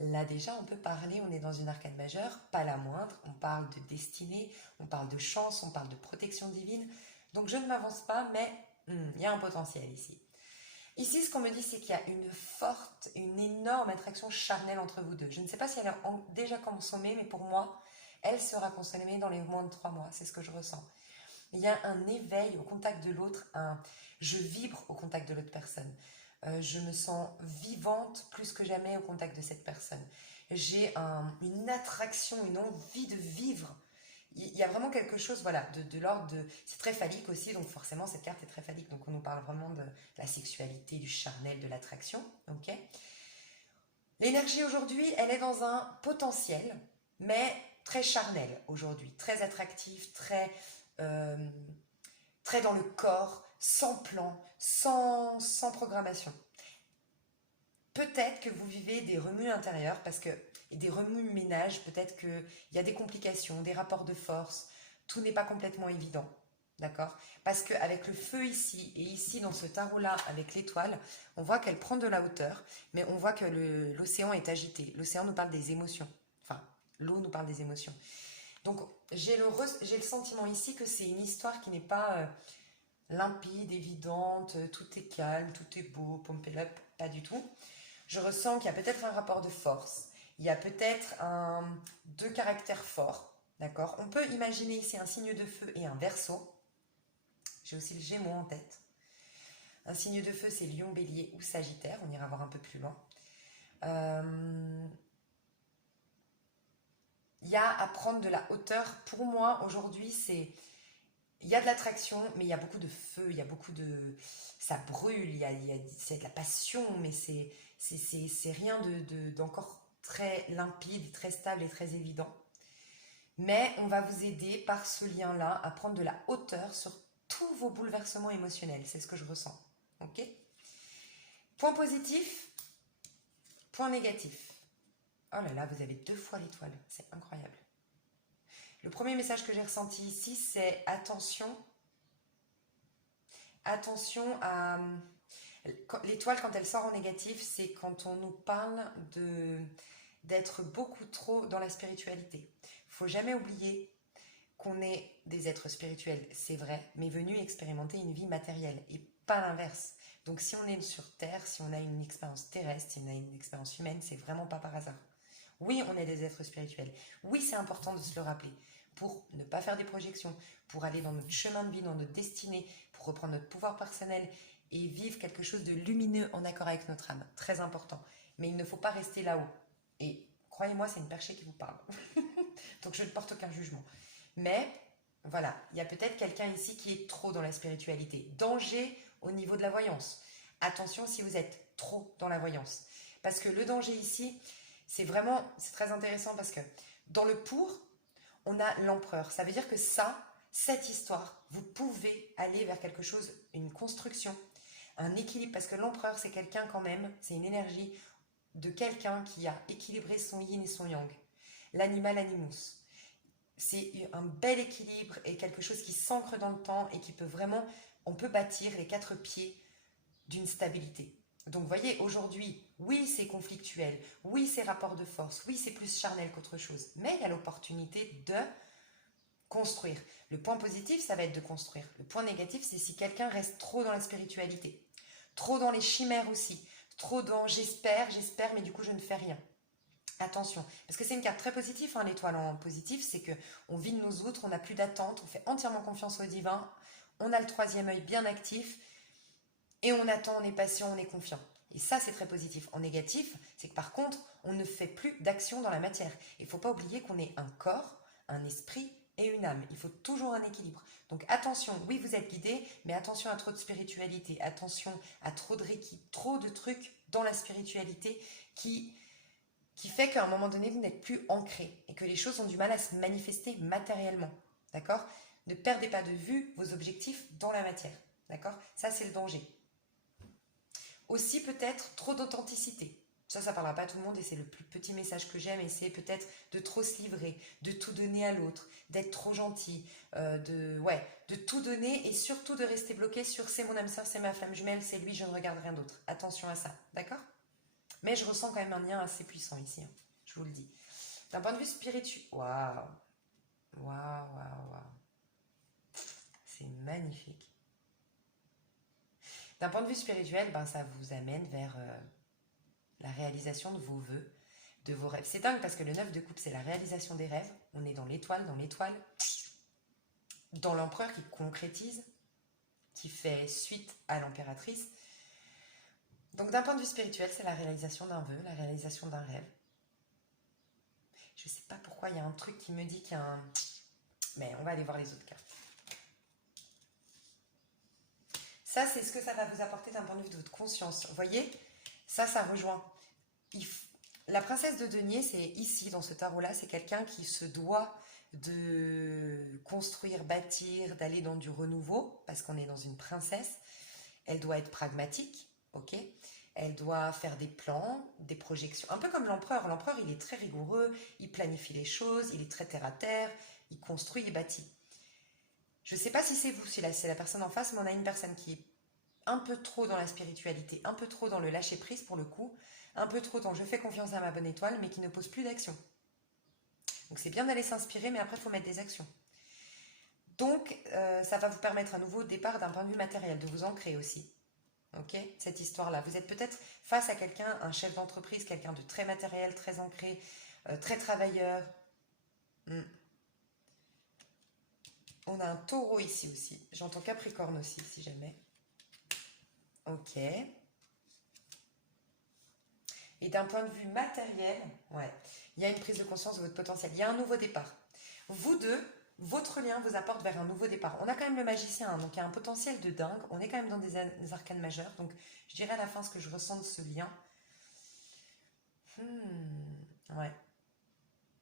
Là déjà, on peut parler, on est dans une arcade majeure, pas la moindre, on parle de destinée, on parle de chance, on parle de protection divine. Donc je ne m'avance pas, mais il y a un potentiel ici. Ici, ce qu'on me dit, c'est qu'il y a une énorme attraction charnelle entre vous deux. Je ne sais pas si elle est déjà consommée, mais pour moi, elle sera consommée dans les moins de 3 mois. C'est ce que je ressens. Il y a un éveil au contact de l'autre, je vibre au contact de l'autre personne. Je me sens vivante plus que jamais au contact de cette personne. J'ai une attraction, une envie de vivre. Il y a vraiment quelque chose, voilà, de l'ordre de... C'est très phallique aussi, donc forcément cette carte est très phallique. Donc on nous parle vraiment de la sexualité, du charnel, de l'attraction. Ok. L'énergie aujourd'hui, elle est dans un potentiel, mais très charnel aujourd'hui, très attractif, euh, très dans le corps, sans plan, sans programmation. Peut-être que vous vivez des remous intérieurs, et des remous-ménages, peut-être qu'il y a des complications, des rapports de force, tout n'est pas complètement évident, d'accord? Parce qu'avec le feu ici, et ici dans ce tarot-là, avec l'étoile, on voit qu'elle prend de la hauteur, mais on voit que l'océan est agité. L'océan nous parle des émotions, enfin, l'eau nous parle des émotions. Donc, j'ai le sentiment ici que c'est une histoire qui n'est pas limpide, évidente, tout est calme, tout est beau, pump it up, pas du tout. Je ressens qu'il y a peut-être un rapport de force, il y a peut-être deux caractères forts, d'accord? On peut imaginer ici un signe de feu et un Verseau. J'ai aussi le Gémeaux en tête. Un signe de feu, c'est Lion, Bélier ou Sagittaire, on ira voir un peu plus loin. Il y a à prendre de la hauteur. Pour moi, aujourd'hui, il y a de l'attraction, mais il y a beaucoup de feu, il y a beaucoup de... Ça brûle, c'est de la passion, mais c'est rien d'encore très limpide, très stable et très évident. Mais on va vous aider par ce lien-là à prendre de la hauteur sur tous vos bouleversements émotionnels. C'est ce que je ressens. Ok ? Point positif, point négatif. Oh là là, vous avez 2 fois l'étoile. C'est incroyable. Le premier message que j'ai ressenti ici, c'est attention. Attention à... L'étoile, quand elle sort en négatif, c'est quand on nous parle d'être beaucoup trop dans la spiritualité. Il ne faut jamais oublier qu'on est des êtres spirituels, c'est vrai, mais venus expérimenter une vie matérielle et pas l'inverse. Donc si on est sur Terre, si on a une expérience terrestre, si on a une expérience humaine, c'est vraiment pas par hasard. Oui, on est des êtres spirituels. Oui, c'est important de se le rappeler pour ne pas faire des projections, pour aller dans notre chemin de vie, dans notre destinée, pour reprendre notre pouvoir personnel et vivre quelque chose de lumineux en accord avec notre âme. Très important. Mais il ne faut pas rester là-haut. Et croyez-moi, c'est une perchée qui vous parle. Donc je ne porte aucun jugement. Mais voilà, il y a peut-être quelqu'un ici qui est trop dans la spiritualité. Danger au niveau de la voyance. Attention si vous êtes trop dans la voyance. Parce que le danger ici, c'est très intéressant parce que dans le pour, on a l'empereur. Ça veut dire que cette histoire, vous pouvez aller vers quelque chose, une construction, un équilibre, parce que l'empereur, c'est quelqu'un quand même, c'est une énergie de quelqu'un qui a équilibré son yin et son yang. L'animal animus. C'est un bel équilibre et quelque chose qui s'ancre dans le temps et qui peut vraiment, on peut bâtir les 4 pieds d'une stabilité. Donc vous voyez, aujourd'hui, oui c'est conflictuel, oui c'est rapport de force, oui c'est plus charnel qu'autre chose, mais il y a l'opportunité de construire. Le point positif, ça va être de construire. Le point négatif, c'est si quelqu'un reste trop dans la spiritualité, trop dans les chimères aussi, trop dans j'espère, mais du coup je ne fais rien. Attention, parce que c'est une carte très positive, hein, l'étoile en positif, c'est que on vide nos outres, on n'a plus d'attente, on fait entièrement confiance au divin, on a le 3e œil bien actif, et on attend, on est patient, on est confiant. Et ça, c'est très positif. En négatif, c'est que par contre, on ne fait plus d'action dans la matière. Il ne faut pas oublier qu'on est un corps, un esprit et une âme. Il faut toujours un équilibre. Donc attention, oui, vous êtes guidé, mais attention à trop de spiritualité, attention à trop de reiki, trop de trucs dans la spiritualité qui fait qu'à un moment donné, vous n'êtes plus ancré et que les choses ont du mal à se manifester matériellement. D'accord? Ne perdez pas de vue vos objectifs dans la matière. D'accord? Ça, c'est le danger. Aussi peut-être trop d'authenticité. Ça parlera pas à tout le monde et c'est le plus petit message que j'aime et c'est peut-être de trop se livrer, de tout donner à l'autre, d'être trop gentil, de tout donner et surtout de rester bloqué sur c'est mon âme sœur, c'est ma flamme jumelle, c'est lui, je ne regarde rien d'autre. Attention à ça, d'accord? Mais je ressens quand même un lien assez puissant ici, hein, je vous le dis. D'un point de vue spirituel, waouh, c'est magnifique. D'un point de vue spirituel, ben, ça vous amène vers la réalisation de vos vœux, de vos rêves. C'est dingue parce que le 9 de coupe, c'est la réalisation des rêves. On est dans l'étoile, dans l'empereur qui concrétise, qui fait suite à l'impératrice. Donc d'un point de vue spirituel, c'est la réalisation d'un vœu, la réalisation d'un rêve. Je sais pas pourquoi, il y a un truc qui me dit qu'il y a un... Mais on va aller voir les autres cartes. Ça, c'est ce que ça va vous apporter d'un point de vue de votre conscience. Vous voyez, ça rejoint. La princesse de denier, c'est ici, dans ce tarot-là, c'est quelqu'un qui se doit de construire, bâtir, d'aller dans du renouveau, parce qu'on est dans une princesse. Elle doit être pragmatique, ok? Elle doit faire des plans, des projections, un peu comme l'empereur. L'empereur, il est très rigoureux, il planifie les choses, il est très terre-à-terre, il construit et bâtit. Je ne sais pas si c'est vous, si c'est la personne en face, mais on a une personne qui est un peu trop dans la spiritualité, un peu trop dans le lâcher-prise pour le coup, un peu trop dans je fais confiance à ma bonne étoile, mais qui ne pose plus d'action. Donc c'est bien d'aller s'inspirer, mais après il faut mettre des actions. Donc ça va vous permettre un nouveau départ d'un point de vue matériel, de vous ancrer aussi. Ok, cette histoire-là. Vous êtes peut-être face à quelqu'un, un chef d'entreprise, quelqu'un de très matériel, très ancré, très travailleur. On a un taureau ici aussi. J'entends Capricorne aussi, si jamais. Ok. Et d'un point de vue matériel, ouais, il y a une prise de conscience de votre potentiel. Il y a un nouveau départ. Vous deux, votre lien vous apporte vers un nouveau départ. On a quand même le magicien, hein, donc il y a un potentiel de dingue. On est quand même dans des arcanes majeures. Donc je dirais à la fin ce que je ressens de ce lien. Ouais.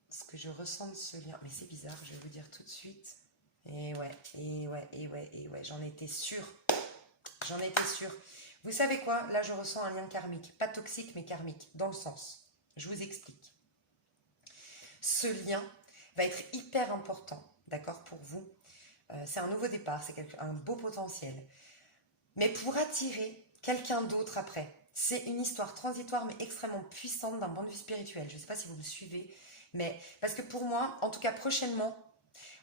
Ce que je ressens de ce lien. Mais c'est bizarre, je vais vous dire tout de suite. Et ouais, j'en étais sûre. Vous savez quoi? Là, je ressens un lien karmique. Pas toxique, mais karmique. Dans le sens. Je vous explique. Ce lien va être hyper important, d'accord, pour vous. C'est un nouveau départ, c'est un beau potentiel. Mais pour attirer quelqu'un d'autre après, c'est une histoire transitoire, mais extrêmement puissante d'un point de vue spirituel. Je ne sais pas si vous me suivez, mais parce que pour moi, en tout cas prochainement,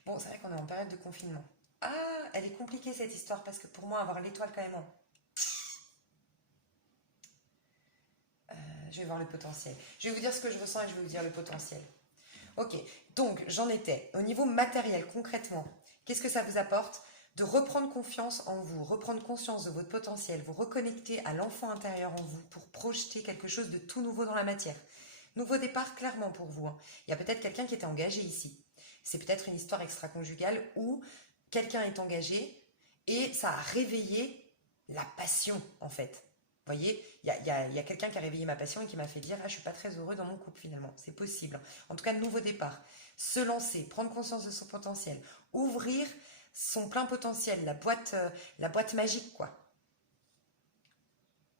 bon, c'est vrai qu'on est en période de confinement. Ah, elle est compliquée cette histoire, parce que pour moi, avoir l'étoile quand même en... je vais voir le potentiel. Je vais vous dire ce que je ressens et je vais vous dire le potentiel. Ok, donc j'en étais. Au niveau matériel, concrètement, qu'est-ce que ça vous apporte? De reprendre confiance en vous, reprendre conscience de votre potentiel, vous reconnecter à l'enfant intérieur en vous pour projeter quelque chose de tout nouveau dans la matière. Nouveau départ, clairement pour vous. Il y a peut-être quelqu'un qui était engagé ici. C'est peut-être une histoire extra-conjugale où quelqu'un est engagé et ça a réveillé la passion, en fait. Vous voyez, il y a quelqu'un qui a réveillé ma passion et qui m'a fait dire « Ah, je suis pas très heureux dans mon couple finalement. » C'est possible. En tout cas, nouveau départ. Se lancer, prendre conscience de son potentiel, ouvrir son plein potentiel, la boîte magique, quoi.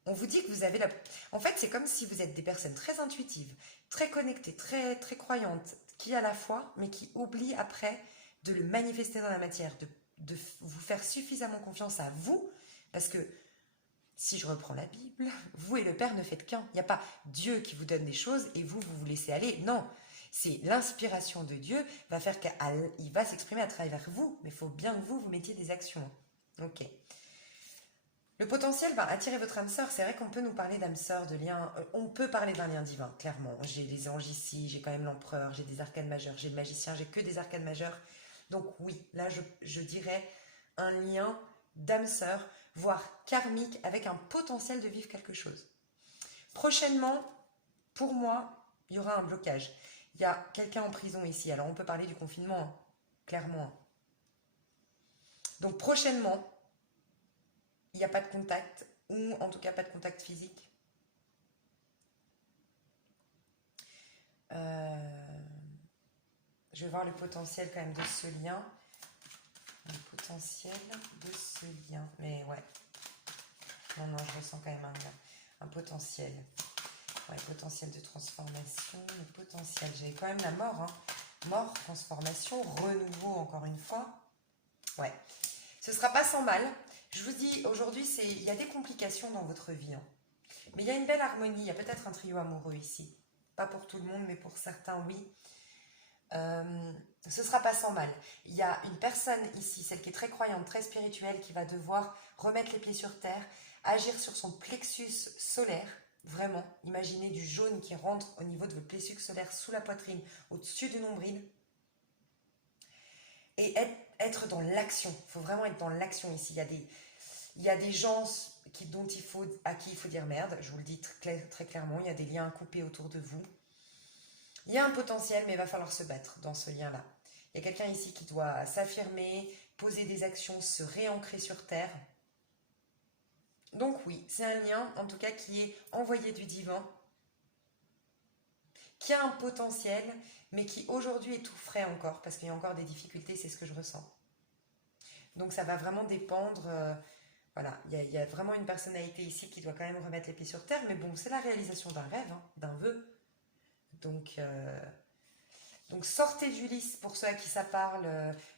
On vous dit que vous avez la... En fait, c'est comme si vous êtes des personnes très intuitives, très connectées, très, très croyantes, qui à la fois, mais qui oublient après de le manifester dans la matière, de vous faire suffisamment confiance à vous, parce que si je reprends la Bible, vous et le Père ne faites qu'un. Il n'y a pas Dieu qui vous donne des choses et vous, vous laissez aller. Non, c'est l'inspiration de Dieu va faire qu'il va s'exprimer à travers vous, mais il faut bien que vous mettiez des actions. Ok. Le potentiel va attirer votre âme sœur. C'est vrai qu'on peut nous parler d'âme sœur, de lien. On peut parler d'un lien divin, clairement. J'ai les anges ici, j'ai quand même l'empereur, j'ai des arcades majeurs, j'ai le magicien, j'ai que des arcades majeures. Donc oui, là je dirais un lien d'âme sœur, voire karmique, avec un potentiel de vivre quelque chose. Prochainement, pour moi, il y aura un blocage. Il y a quelqu'un en prison ici. Alors on peut parler du confinement, hein, clairement. Donc prochainement, il n'y a pas de contact, ou en tout cas pas de contact physique. Je vais voir le potentiel quand même de ce lien. Le potentiel de ce lien. Mais ouais. Non, je ressens quand même un potentiel. Ouais, potentiel de transformation, le potentiel. J'avais quand même la mort. Hein. Mort, transformation, renouveau encore une fois. Ouais. Ce ne sera pas sans mal. Je vous dis, aujourd'hui, il y a des complications dans votre vie. Hein. Mais il y a une belle harmonie. Il y a peut-être un trio amoureux ici. Pas pour tout le monde, mais pour certains, oui. Ce ne sera pas sans mal. Il y a une personne ici, celle qui est très croyante, très spirituelle, qui va devoir remettre les pieds sur terre, agir sur son plexus solaire. Vraiment, imaginez du jaune qui rentre au niveau de votre plexus solaire sous la poitrine, au-dessus du nombril. Et être dans l'action. Il faut vraiment être dans l'action ici. Il y a des gens à qui il faut dire merde. Je vous le dis très clairement. Il y a des liens à couper autour de vous. Il y a un potentiel, mais il va falloir se battre dans ce lien-là. Il y a quelqu'un ici qui doit s'affirmer, poser des actions, se réancrer sur terre. Donc oui, c'est un lien, en tout cas, qui est envoyé du divin, qui a un potentiel, mais qui aujourd'hui est tout frais encore, parce qu'il y a encore des difficultés, c'est ce que je ressens. Donc ça va vraiment dépendre, voilà, il y a vraiment une personnalité ici qui doit quand même remettre les pieds sur terre, mais bon, c'est la réalisation d'un rêve, hein, d'un vœu. Donc sortez du lit, pour ceux à qui ça parle.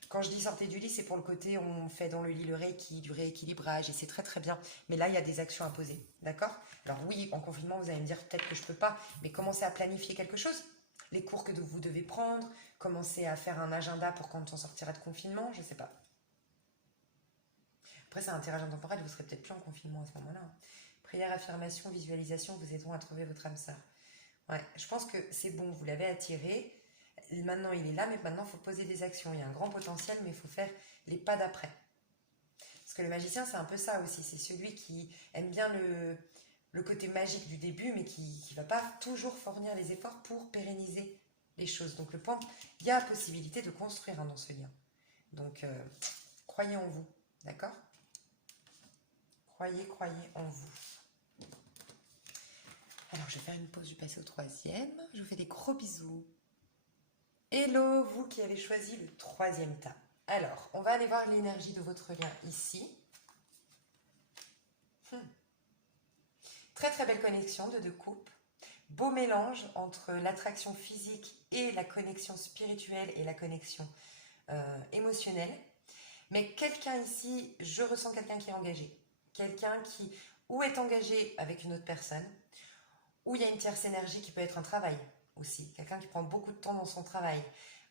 Quand je dis sortez du lit, c'est pour le côté on fait dans le lit le reiki, du rééquilibrage, et c'est très très bien. Mais là, il y a des actions à poser, d'accord? Alors oui, en confinement, vous allez me dire peut-être que je peux pas, mais commencez à planifier quelque chose. Les cours que vous devez prendre, commencez à faire un agenda pour quand on sortira de confinement, je sais pas. Après, c'est un tirage intemporel, vous serez peut-être plus en confinement à ce moment-là. Prière, affirmation, visualisation vous aideront à trouver votre âme sœur. Ouais, je pense que c'est bon, vous l'avez attiré. Maintenant, il est là, mais maintenant, il faut poser des actions. Il y a un grand potentiel, mais il faut faire les pas d'après. Parce que le magicien, c'est un peu ça aussi. C'est celui qui aime bien le côté magique du début, mais qui ne va pas toujours fournir les efforts pour pérenniser les choses. Donc, le point, il y a la possibilité de construire dans ce lien. Donc, croyez en vous, d'accord? Croyez en vous. Alors, je vais faire une pause, je vais passer au troisième. Je vous fais des gros bisous. Hello, vous qui avez choisi le troisième tas. Alors, on va aller voir l'énergie de votre lien ici. Très très belle connexion de deux couples. Beau mélange entre l'attraction physique et la connexion spirituelle et la connexion émotionnelle. Mais quelqu'un ici, je ressens quelqu'un qui est engagé. Quelqu'un qui ou est engagé avec une autre personne, ou il y a une tierce énergie qui peut être un travail aussi. Quelqu'un qui prend beaucoup de temps dans son travail.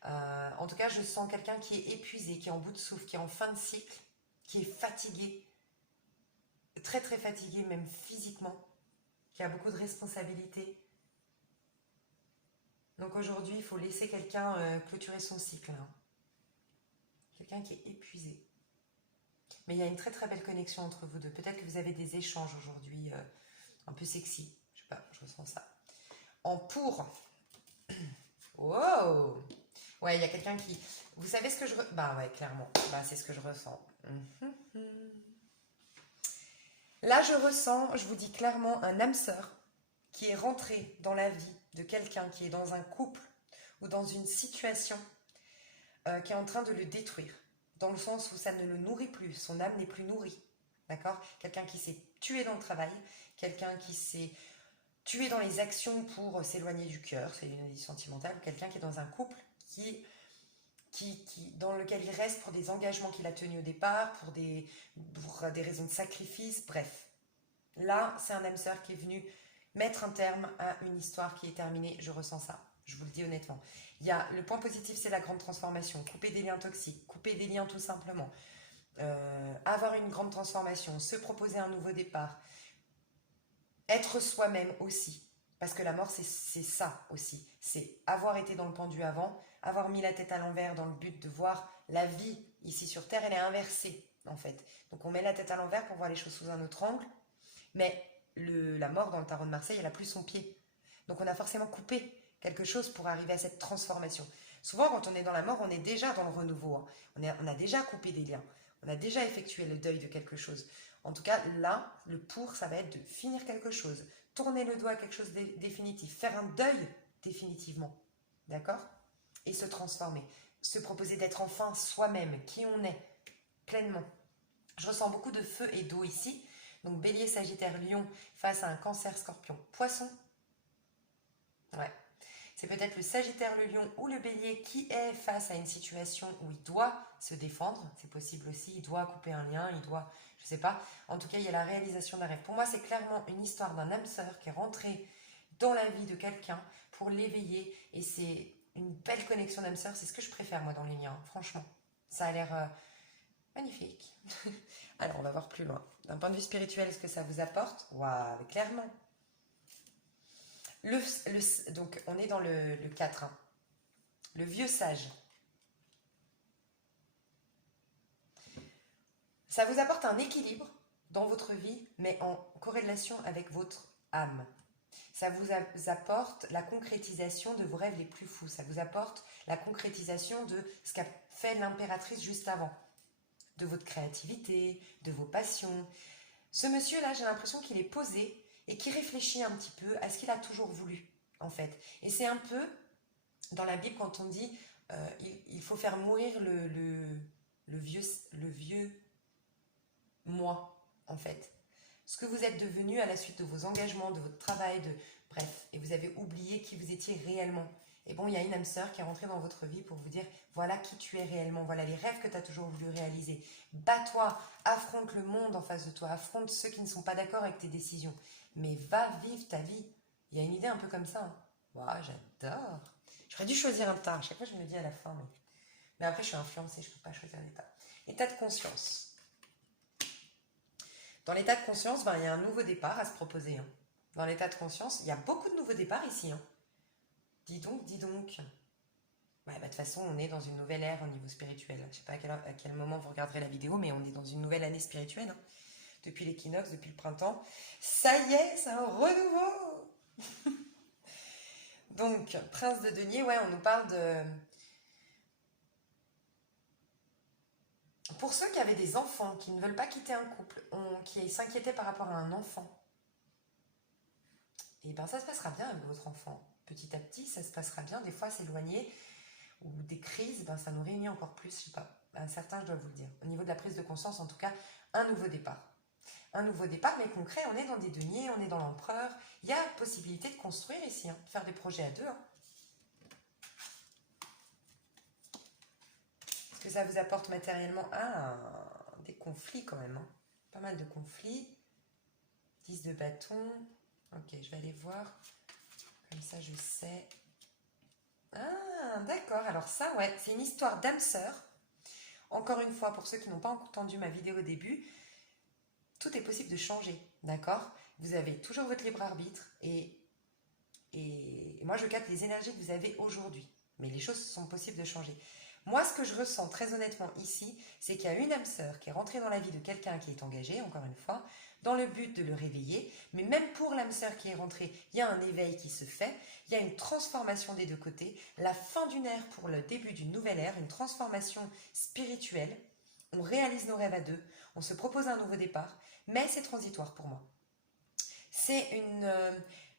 En tout cas, je sens quelqu'un qui est épuisé, qui est en bout de souffle, qui est en fin de cycle, qui est fatigué, très très fatigué même physiquement, qui a beaucoup de responsabilités. Donc aujourd'hui, il faut laisser quelqu'un clôturer son cycle. Hein. Quelqu'un qui est épuisé. Mais il y a une très très belle connexion entre vous deux. Peut-être que vous avez des échanges aujourd'hui un peu sexy. Je sais pas, je ressens ça. En pour. Wow! Ouais, il y a quelqu'un qui... Vous savez ce que je... Bah ouais, clairement. Bah c'est ce que je ressens. Là, je ressens, je vous dis clairement, un âme sœur qui est rentré dans la vie de quelqu'un qui est dans un couple ou dans une situation qui est en train de le détruire. Dans le sens où ça ne le nourrit plus, son âme n'est plus nourrie. D'accord? Quelqu'un qui s'est tué dans le travail, quelqu'un qui s'est tué dans les actions pour s'éloigner du cœur, c'est une vie sentimentale, quelqu'un qui est dans un couple dans lequel il reste pour des engagements qu'il a tenus au départ, pour des raisons de sacrifice, bref. Là, c'est un âme sœur qui est venu mettre un terme à une histoire qui est terminée, je ressens ça, je vous le dis honnêtement. Le point positif, c'est la grande transformation, couper des liens toxiques, couper des liens tout simplement, avoir une grande transformation, se proposer un nouveau départ, être soi-même aussi, parce que la mort, c'est ça aussi, c'est avoir été dans le pendu avant, avoir mis la tête à l'envers dans le but de voir la vie ici sur Terre, elle est inversée en fait. Donc on met la tête à l'envers pour voir les choses sous un autre angle, mais la mort dans le tarot de Marseille, elle n'a plus son pied. Donc on a forcément coupé quelque chose pour arriver à cette transformation. Souvent quand on est dans la mort, on est déjà dans le renouveau, hein. On a déjà coupé des liens, on a déjà effectué le deuil de quelque chose. En tout cas, là, ça va être de finir quelque chose, tourner le doigt à quelque chose de définitif, faire un deuil définitivement, d'accord? Et se transformer, se proposer d'être enfin soi-même, qui on est, pleinement. Je ressens beaucoup de feu et d'eau ici, donc Bélier, Sagittaire, Lion, face à un Cancer, Scorpion, Poisson. Ouais. C'est peut-être le Sagittaire, le Lion ou le Bélier qui est face à une situation où il doit se défendre. C'est possible aussi, il doit couper un lien, il doit, je sais pas. En tout cas, il y a la réalisation d'un rêve. Pour moi, c'est clairement une histoire d'un âme sœur qui est rentré dans la vie de quelqu'un pour l'éveiller. Et c'est une belle connexion d'âme sœur. C'est ce que je préfère, moi, dans les liens, franchement. Ça a l'air magnifique. Alors, on va voir plus loin. D'un point de vue spirituel, est-ce que ça vous apporte? Waouh, clairement. Donc, on est dans le 4. Hein. Le vieux sage. Ça vous apporte un équilibre dans votre vie, mais en corrélation avec votre âme. Ça vous apporte la concrétisation de vos rêves les plus fous. Ça vous apporte la concrétisation de ce qu'a fait l'impératrice juste avant. De votre créativité, de vos passions. Ce monsieur-là, j'ai l'impression qu'il est posé et qui réfléchit un petit peu à ce qu'il a toujours voulu, en fait. Et c'est un peu, dans la Bible, quand on dit il faut faire mourir le vieux moi, en fait. Ce que vous êtes devenu à la suite de vos engagements, de votre travail, bref, et vous avez oublié qui vous étiez réellement. Et bon, il y a une âme sœur qui est rentrée dans votre vie pour vous dire, voilà qui tu es réellement, voilà les rêves que tu as toujours voulu réaliser. Bats-toi, affronte le monde en face de toi, affronte ceux qui ne sont pas d'accord avec tes décisions. Mais va vivre ta vie. Il y a une idée un peu comme ça. Hein. Wow, j'adore. J'aurais dû choisir un tas. À chaque fois, je me le dis à la fin. Mais après, je suis influencée, je ne peux pas choisir l'état. État de conscience. Dans l'état de conscience, il y a un nouveau départ à se proposer. Hein. Dans l'état de conscience, il y a beaucoup de nouveaux départs ici. Hein. Dis donc. De toute façon, on est dans une nouvelle ère au niveau spirituel. Je ne sais pas à quel moment vous regarderez la vidéo, mais on est dans une nouvelle année spirituelle. Hein. Depuis l'équinoxe, depuis le printemps. Ça y est, c'est un renouveau. Donc, Prince de Denier, on nous parle de... Pour ceux qui avaient des enfants, qui ne veulent pas quitter un couple, qui s'inquiétaient par rapport à un enfant, et bien ça se passera bien avec votre enfant. Petit à petit, ça se passera bien. Des fois, s'éloigner ou des crises, ça nous réunit encore plus, je sais pas. Certains, je dois vous le dire. Au niveau de la prise de conscience, en tout cas, un nouveau départ. Un nouveau départ, mais concret, on est dans des deniers, on est dans l'empereur. Il y a possibilité de construire ici, de faire des projets à deux. Est-ce que ça vous apporte matériellement des conflits quand même. Hein. Pas mal de conflits. 10 de bâton. Ok, je vais aller voir. Comme ça, je sais. Ah, d'accord. Alors ça, c'est une histoire d'âme sœur. Encore une fois, pour ceux qui n'ont pas entendu ma vidéo au début, tout est possible de changer, d'accord? Vous avez toujours votre libre arbitre et moi, je capte les énergies que vous avez aujourd'hui. Mais les choses sont possibles de changer. Moi, ce que je ressens très honnêtement ici, c'est qu'il y a une âme sœur qui est rentrée dans la vie de quelqu'un qui est engagé, encore une fois, dans le but de le réveiller. Mais même pour l'âme sœur qui est rentrée, il y a un éveil qui se fait, il y a une transformation des deux côtés, la fin d'une ère pour le début d'une nouvelle ère, une transformation spirituelle. On réalise nos rêves à deux, on se propose un nouveau départ, mais c'est transitoire pour moi. C'est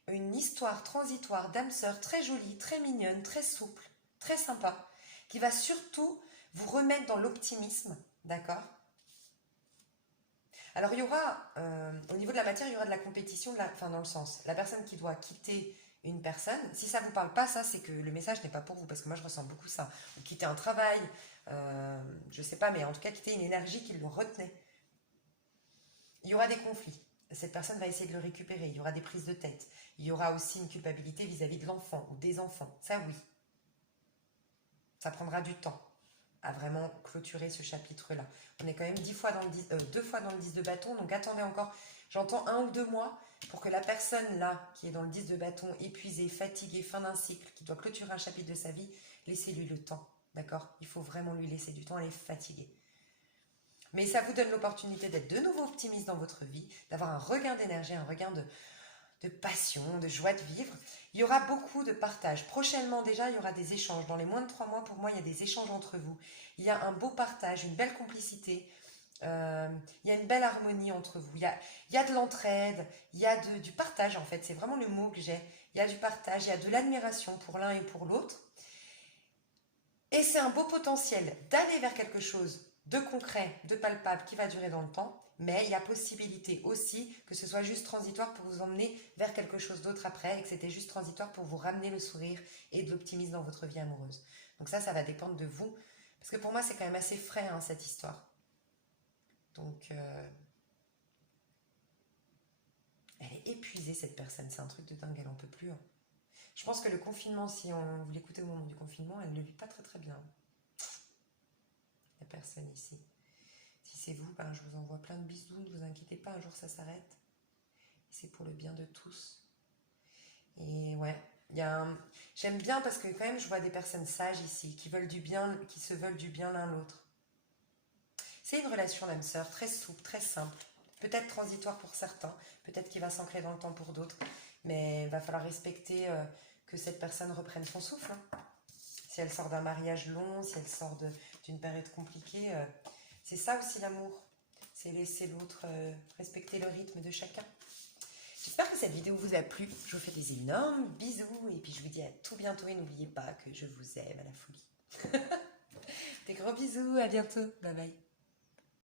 une histoire transitoire d'âme sœur très jolie, très mignonne, très souple, très sympa, qui va surtout vous remettre dans l'optimisme, d'accord? Alors, il y aura, au niveau de la matière, il y aura de la compétition, enfin, dans le sens, la personne qui doit quitter une personne, si ça vous parle pas, ça, c'est que le message n'est pas pour vous, parce que moi, je ressens beaucoup ça. Ou quitter un travail, je sais pas, mais en tout cas, quitter une énergie qui le retenait. Il y aura des conflits. Cette personne va essayer de le récupérer. Il y aura des prises de tête. Il y aura aussi une culpabilité vis-à-vis de l'enfant ou des enfants. Ça, oui. Ça prendra du temps à vraiment clôturer ce chapitre-là. On est quand même 2 fois dans le 10 de bâton, donc attendez encore, j'entends 1 ou 2 mois pour que la personne là, qui est dans le 10 de bâton, épuisée, fatiguée, fin d'un cycle, qui doit clôturer un chapitre de sa vie, laissez-lui le temps, d'accord? Il faut vraiment lui laisser du temps, elle est fatiguée. Mais ça vous donne l'opportunité d'être de nouveau optimiste dans votre vie, d'avoir un regain d'énergie, un regain de passion, de joie de vivre. Il y aura beaucoup de partage. Prochainement déjà, il y aura des échanges. Dans les moins de 3 mois, pour moi, il y a des échanges entre vous. Il y a un beau partage, une belle complicité. Il y a une belle harmonie entre vous. Il y a de l'entraide, il y a du partage en fait. C'est vraiment le mot que j'ai. Il y a du partage, il y a de l'admiration pour l'un et pour l'autre. Et c'est un beau potentiel d'aller vers quelque chose de concret, de palpable, qui va durer dans le temps. Mais il y a possibilité aussi que ce soit juste transitoire pour vous emmener vers quelque chose d'autre après et que c'était juste transitoire pour vous ramener le sourire et de l'optimisme dans votre vie amoureuse. Donc ça va dépendre de vous. Parce que pour moi, c'est quand même assez frais, hein, cette histoire. Donc, elle est épuisée, cette personne. C'est un truc de dingue, elle en peut plus. Hein. Je pense que le confinement, si on vous l'écoutez au moment du confinement, elle ne le vit pas très très bien. La personne ici. Si c'est vous, ben, je vous envoie plein de bisous, ne vous inquiétez pas, un jour ça s'arrête. C'est pour le bien de tous. Et ouais, j'aime bien parce que quand même je vois des personnes sages ici, qui veulent du bien, qui se veulent du bien l'un l'autre. C'est une relation d'âme sœur, très souple, très simple. Peut-être transitoire pour certains, peut-être qu'il va s'ancrer dans le temps pour d'autres, mais il va falloir respecter que cette personne reprenne son souffle. Hein. Si elle sort d'un mariage long, si elle sort d'une période compliquée, c'est ça aussi l'amour. C'est laisser l'autre respecter le rythme de chacun. J'espère que cette vidéo vous a plu. Je vous fais des énormes bisous et puis je vous dis à tout bientôt et n'oubliez pas que je vous aime à la folie. Des gros bisous, à bientôt. Bye bye.